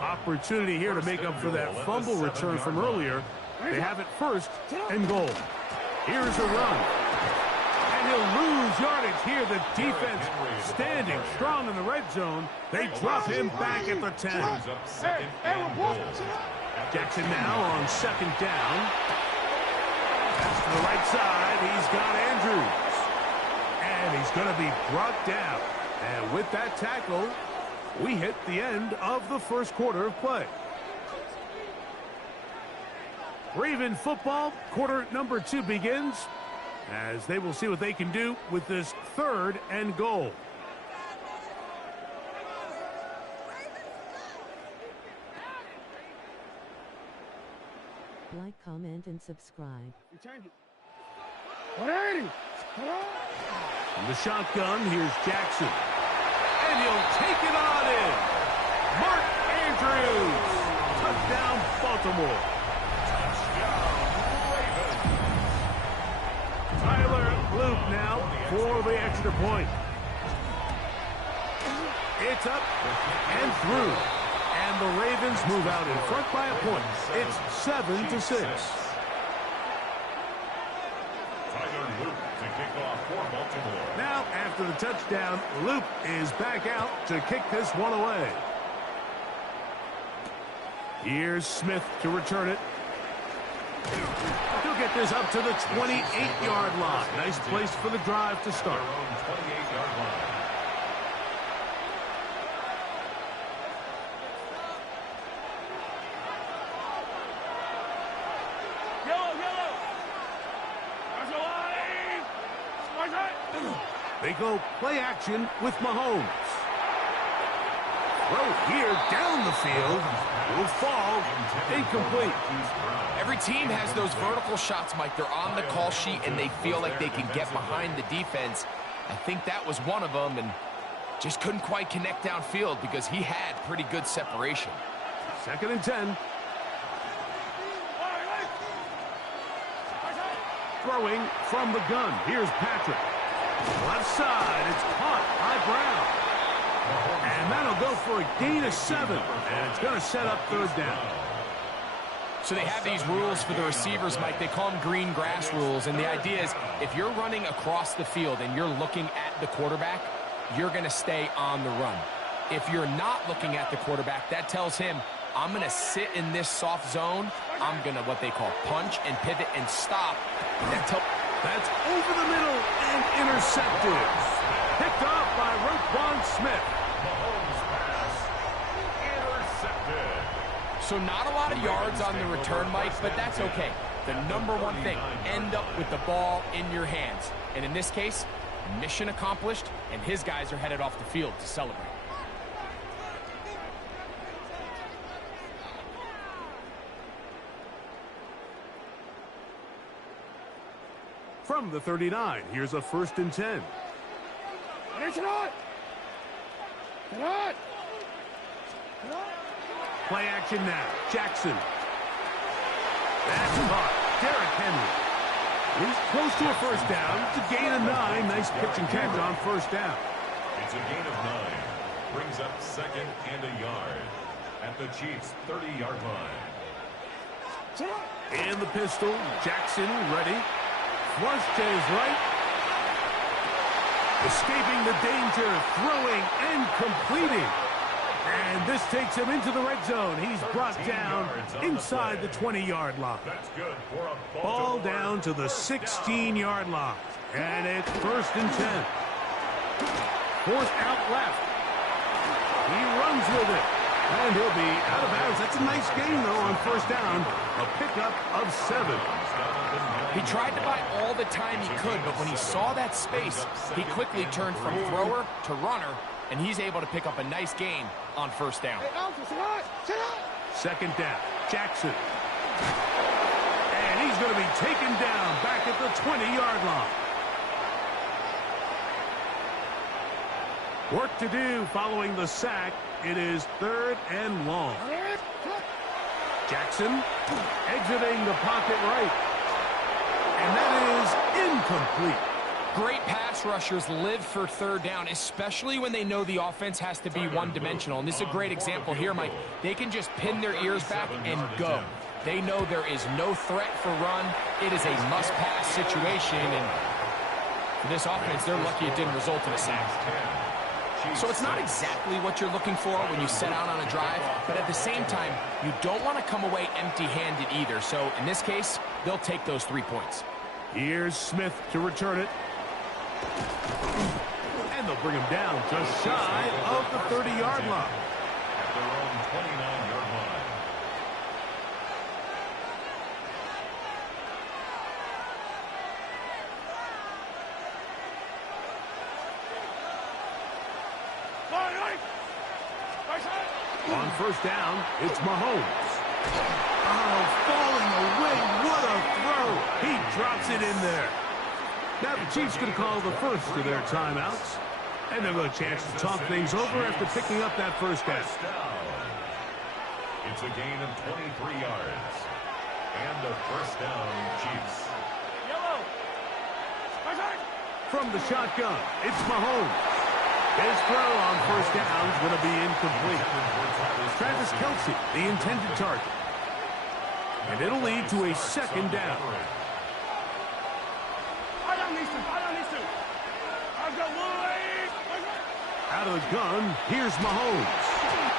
Opportunity here to make up for that fumble return from earlier. They have it first and goal. Here's a run. And he'll lose yardage here. The defense standing strong in the red zone. They drop him back at the 10. Jackson now on second down. Pass to the right side. He's got Andrews. And he's going to be brought down. And with that tackle, we hit the end of the first quarter of play. Raven football, quarter number 2 begins. as they will see what they can do with this 3rd and goal. Like, comment, and subscribe. 180. From the shotgun, here's Jackson. And he'll take it on in. Mark Andrews. Touchdown, Baltimore. Tyler Luke now for the extra point. It's up and through. And the Ravens move out in front by a point. It's 7-6. Tyler Luke to kick off for Baltimore. Now, after the touchdown, Luke is back out to kick this one away. Here's Smith to return it. He'll get this up to the 28-yard line. Nice place for the drive to start. Their own 28-yard line. They go play action with Mahomes. Throw here down the field. Will fall incomplete. Every team has those vertical shots, Mike. They're on the call sheet, and they feel like they can get behind the defense. I think that was one of them, and just couldn't quite connect downfield because he had pretty good separation. 2nd and 10. Throwing from the gun. Here's Patrick. Left side. It's caught by Brown. And that'll go for a gain of 7. And it's going to set up 3rd down. So they have these rules for the receivers, Mike. They call them green grass rules. And the idea is if you're running across the field and you're looking at the quarterback, you're going to stay on the run. If you're not looking at the quarterback, that tells him, I'm going to sit in this soft zone. I'm going to what they call punch and pivot and stop. That's over the middle and intercepted. Picked off by Roquan Smith. Mahomes pass intercepted. So not a lot of yards on the return, Mike, but that's okay. The number one thing, end up with the ball in your hands. And in this case, mission accomplished, and his guys are headed off the field to celebrate. From the 39, here's a 1st and 10. Play action now. Jackson. That's caught. Derrick Henry. He's close to a 1st down. To gain a 9. Nice pitch and catch on 1st down. It's a gain of 9. Brings up 2nd and a yard at the Chiefs' 30-yard line. And the pistol. Jackson ready. Flush to his right. Escaping the danger. Throwing and completing. And this takes him into the red zone. He's brought down inside the 20-yard line. That's good for a Ball down to the 16-yard line. And it's 1st and 10. Forced out left. He runs with it. And he'll be out of bounds. That's a nice gain, though, on 1st down. A pickup of 7. He tried to buy all the time he could, but when he saw that space, he quickly turned from thrower to runner, and he's able to pick up a nice gain on 1st down. 2nd down. Jackson. And he's going to be taken down back at the 20-yard line. Work to do following the sack. It is 3rd and long. Jackson exiting the pocket right. And that is incomplete. Great pass rushers live for 3rd down, especially when they know the offense has to be one-dimensional. And this is a great example here, Mike. They can just pin their ears back and go. They know there is no threat for run. It is a must-pass situation. And for this offense, they're lucky it didn't result in a sack. So it's not exactly what you're looking for when you set out on a drive, but at the same time, you don't want to come away empty-handed either. So in this case, they'll take those 3 points. Here's Smith to return it. And they'll bring him down just shy of the 30-yard line. At their own 29-yard line. On first down, it's Mahomes. Oh, falling away. What a throw. He drops it in there. Now the Chiefs going to call the first of their timeouts. And they'll have a chance to talk things over after picking up that first down. It's a gain of 23 yards. And a first down, Chiefs. Yellow. From the shotgun, it's Mahomes. His throw on first down is going to be incomplete. Travis Kelce, the intended target. And it'll lead to a second down. Out of the gun, here's Mahomes.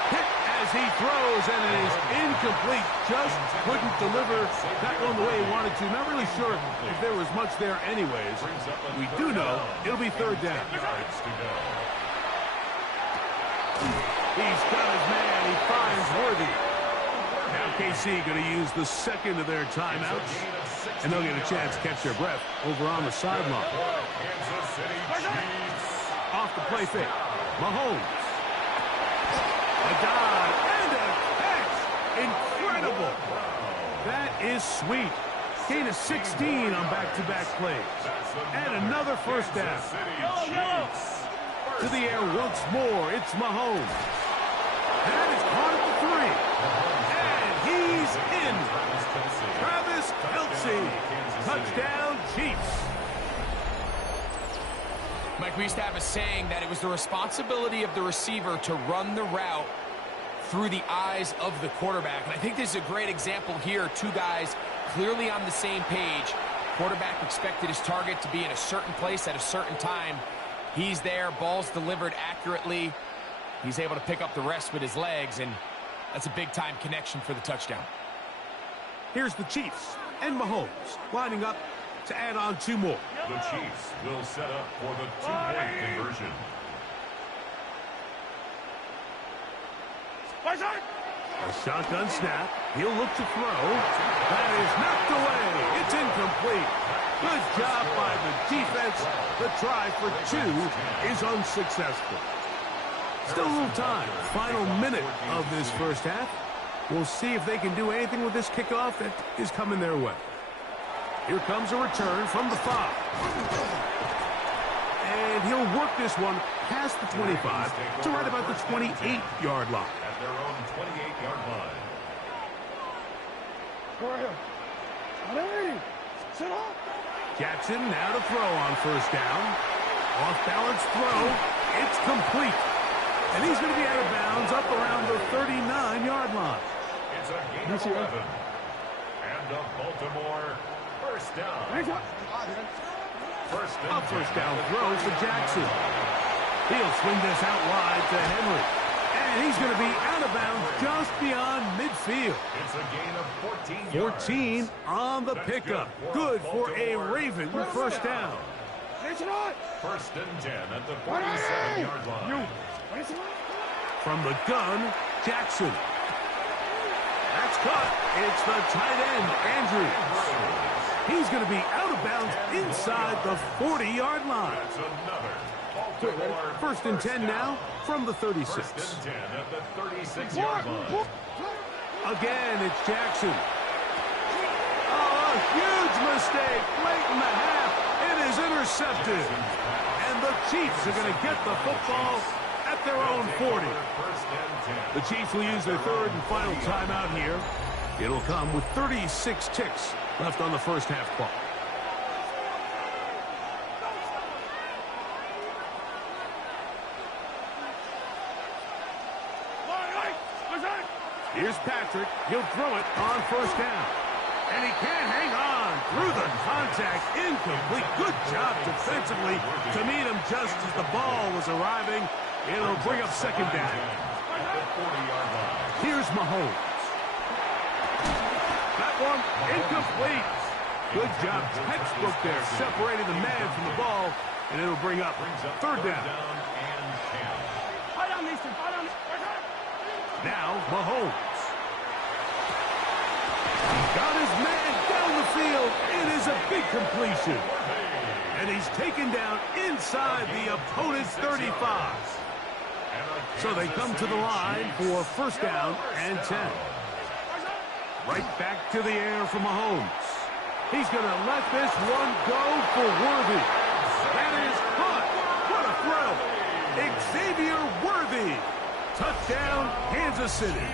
Hit as he throws, and it is incomplete. Just couldn't deliver that one the way he wanted to. Not really sure if there was much there anyways. We do know it'll be third down. He's got his man. He finds Worthy. Now KC going to use the second of their timeouts, and they'll get a chance to catch their breath over on the sideline. Off the play fake. Mahomes. A dive and a catch. Incredible. That is sweet. Gain of 16 on back-to-back plays. And another first down. To the air once more. It's Mahomes. That is caught at the 3. And he's in. Travis Kelce. Touchdown, Chiefs. Mike, we used to have a saying that it was the responsibility of the receiver to run the route through the eyes of the quarterback. And I think this is a great example here. Two guys clearly on the same page. Quarterback expected his target to be in a certain place at a certain time. He's there. Ball's delivered accurately. He's able to pick up the rest with his legs, and that's a big-time connection for the touchdown. Here's the Chiefs and Mahomes lining up to add on two more. The Chiefs will set up for the two-point conversion. A shotgun snap. He'll look to throw. That is knocked away. It's incomplete. Good job by the defense. The try for two is unsuccessful. Still a little time. Final minute of this first half. We'll see if they can do anything with this kickoff that is coming their way. Here comes a return from the 5. And he'll work this one past the 25 to right about the 28-yard line. At their own 28-yard line. Jackson now to throw on first down. Off-balance throw. It's complete. And he's going to be out of bounds up around the 39-yard line. It's a gain of 11. And a Baltimore first down. First down throw for Jackson. He'll swing this out wide to Henry. And he's going to be out of bounds just beyond midfield. It's a gain of 14 yards. 14 on the pickup. Good for a Raven first down. First and 10 at the 47-yard line. From the gun, Jackson. That's caught. It's the tight end, Andrews. He's going to be out of bounds inside the 40-yard line. That's another Baltimore First and 10 now from the 36. First and 10 at the 36-yard line. Again, it's Jackson. Oh, a huge mistake late in the half. It is intercepted. And the Chiefs are going to get the football at their own 40. The Chiefs will use their third and final timeout here. It'll come with 36 ticks left on the first half clock. Here's Patrick. He'll throw it on first down. And he can't hang on through the contact. Incomplete. Good job defensively to meet him just as the ball was arriving. It'll bring up second down. Here's Mahomes. That one incomplete. Good job. Textbook there. Separating the man from the ball. And it'll bring up third down. Now Mahomes. Got his man down the field. It is a big completion. And he's taken down inside the opponent's 35. So they come to the line for first down and 10. Right back to the air for Mahomes. He's going to let this one go for Worthy. That is caught. What a throw. Xavier Worthy. Touchdown, Kansas City.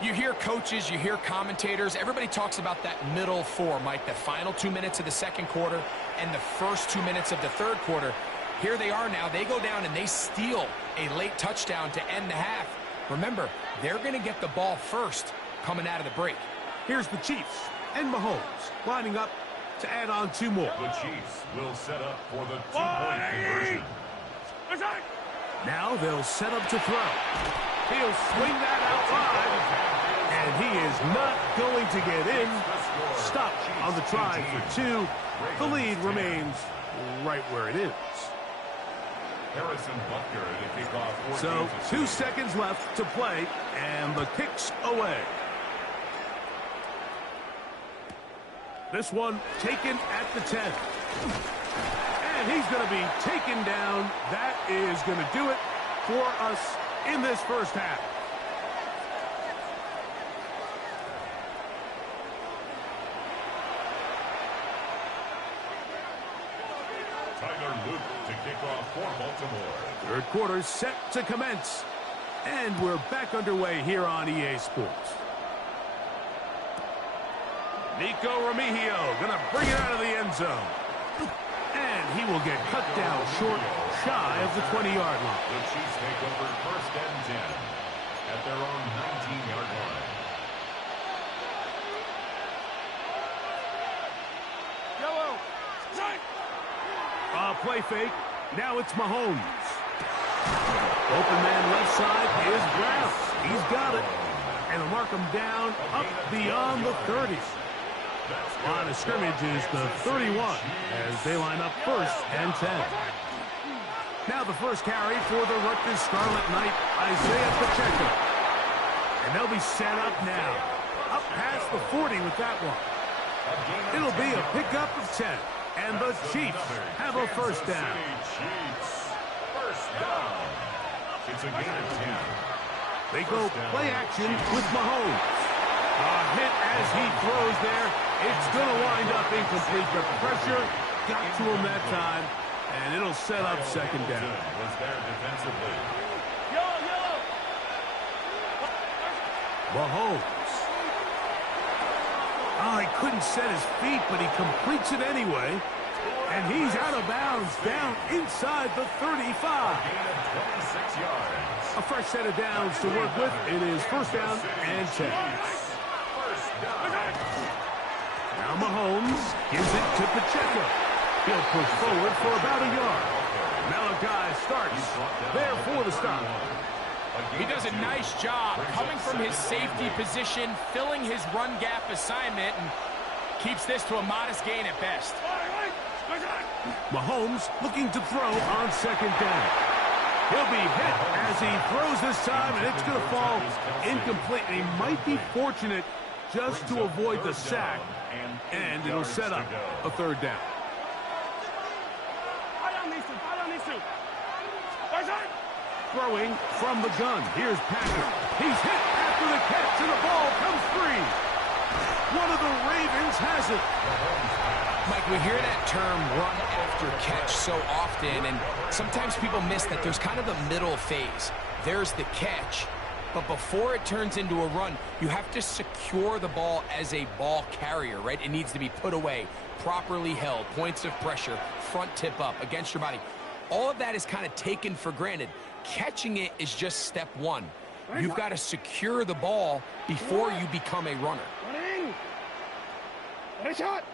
You hear coaches, you hear commentators, everybody talks about that middle four, Mike, the final 2 minutes of the second quarter and the first 2 minutes of the third quarter. Here they are now. They go down and they steal a late touchdown to end the half. Remember, they're going to get the ball first coming out of the break. Here's the Chiefs and Mahomes lining up to add on 2 more. The Chiefs will set up for the two-point conversion. Now they'll set up to throw. He'll swing that outside, and he is not going to get in. Stop on the try for 2. The lead remains right where it is. Harrison Butker to kick off. So 2 seconds left to play, and the kick's away. This one taken at the 10. And he's going to be taken down. That is going to do it for us in this first half. Tyler Luke to kick off for Baltimore. Third quarter set to commence. And we're back underway here on EA Sports. Nico Remigio going to bring it out of the end zone. And he will get cut down short, shy of the 20-yard line. The Chiefs take over first and 10 at their own 19-yard line. Play fake. Now it's Mahomes. Open man left side is Brown. He's got it. And they'll mark him down up beyond the 30. Line of scrimmage is the 31 as they line up first and 10. Now the first carry for the Rutgers Scarlet Knight, Isaiah Pacheco. And they'll be set up now. Up past the 40 with that one. It'll be a pickup of 10. And the Chiefs have a first down. First down. It's a gain of 10. They go play action with Mahomes. A hit as he throws there. It's going to wind up incomplete. The pressure got to him that time, and it'll set up second down. Was there defensively. Mahomes. Oh, he couldn't set his feet, but he completes it anyway. And he's out of bounds, down inside the 35. A fresh set of downs to work with. It is first down and 10. Now Mahomes gives it to Pacheco. He'll push forward for about a yard. Malachi starts there for the stop. He does a nice job coming from his safety position, filling his run gap assignment, and keeps this to a modest gain at best. Mahomes looking to throw on second down. He'll be hit as he throws this time, and it's going to fall incomplete. He might be fortunate just to avoid the sack, and it'll set up a third down. Throwing from the gun. Here's Patrick. He's hit after the catch, and the ball comes free. One of the Ravens has it. Mike, we hear that term run after catch so often, and sometimes people miss that there's kind of a middle phase. There's the catch, but before it turns into a run, you have to secure the ball as a ball carrier, right? It needs to be put away, properly held, points of pressure, front tip up against your body. All of that is kind of taken for granted. Catching it is just step one. You've got to secure the ball before you become a runner. Shot.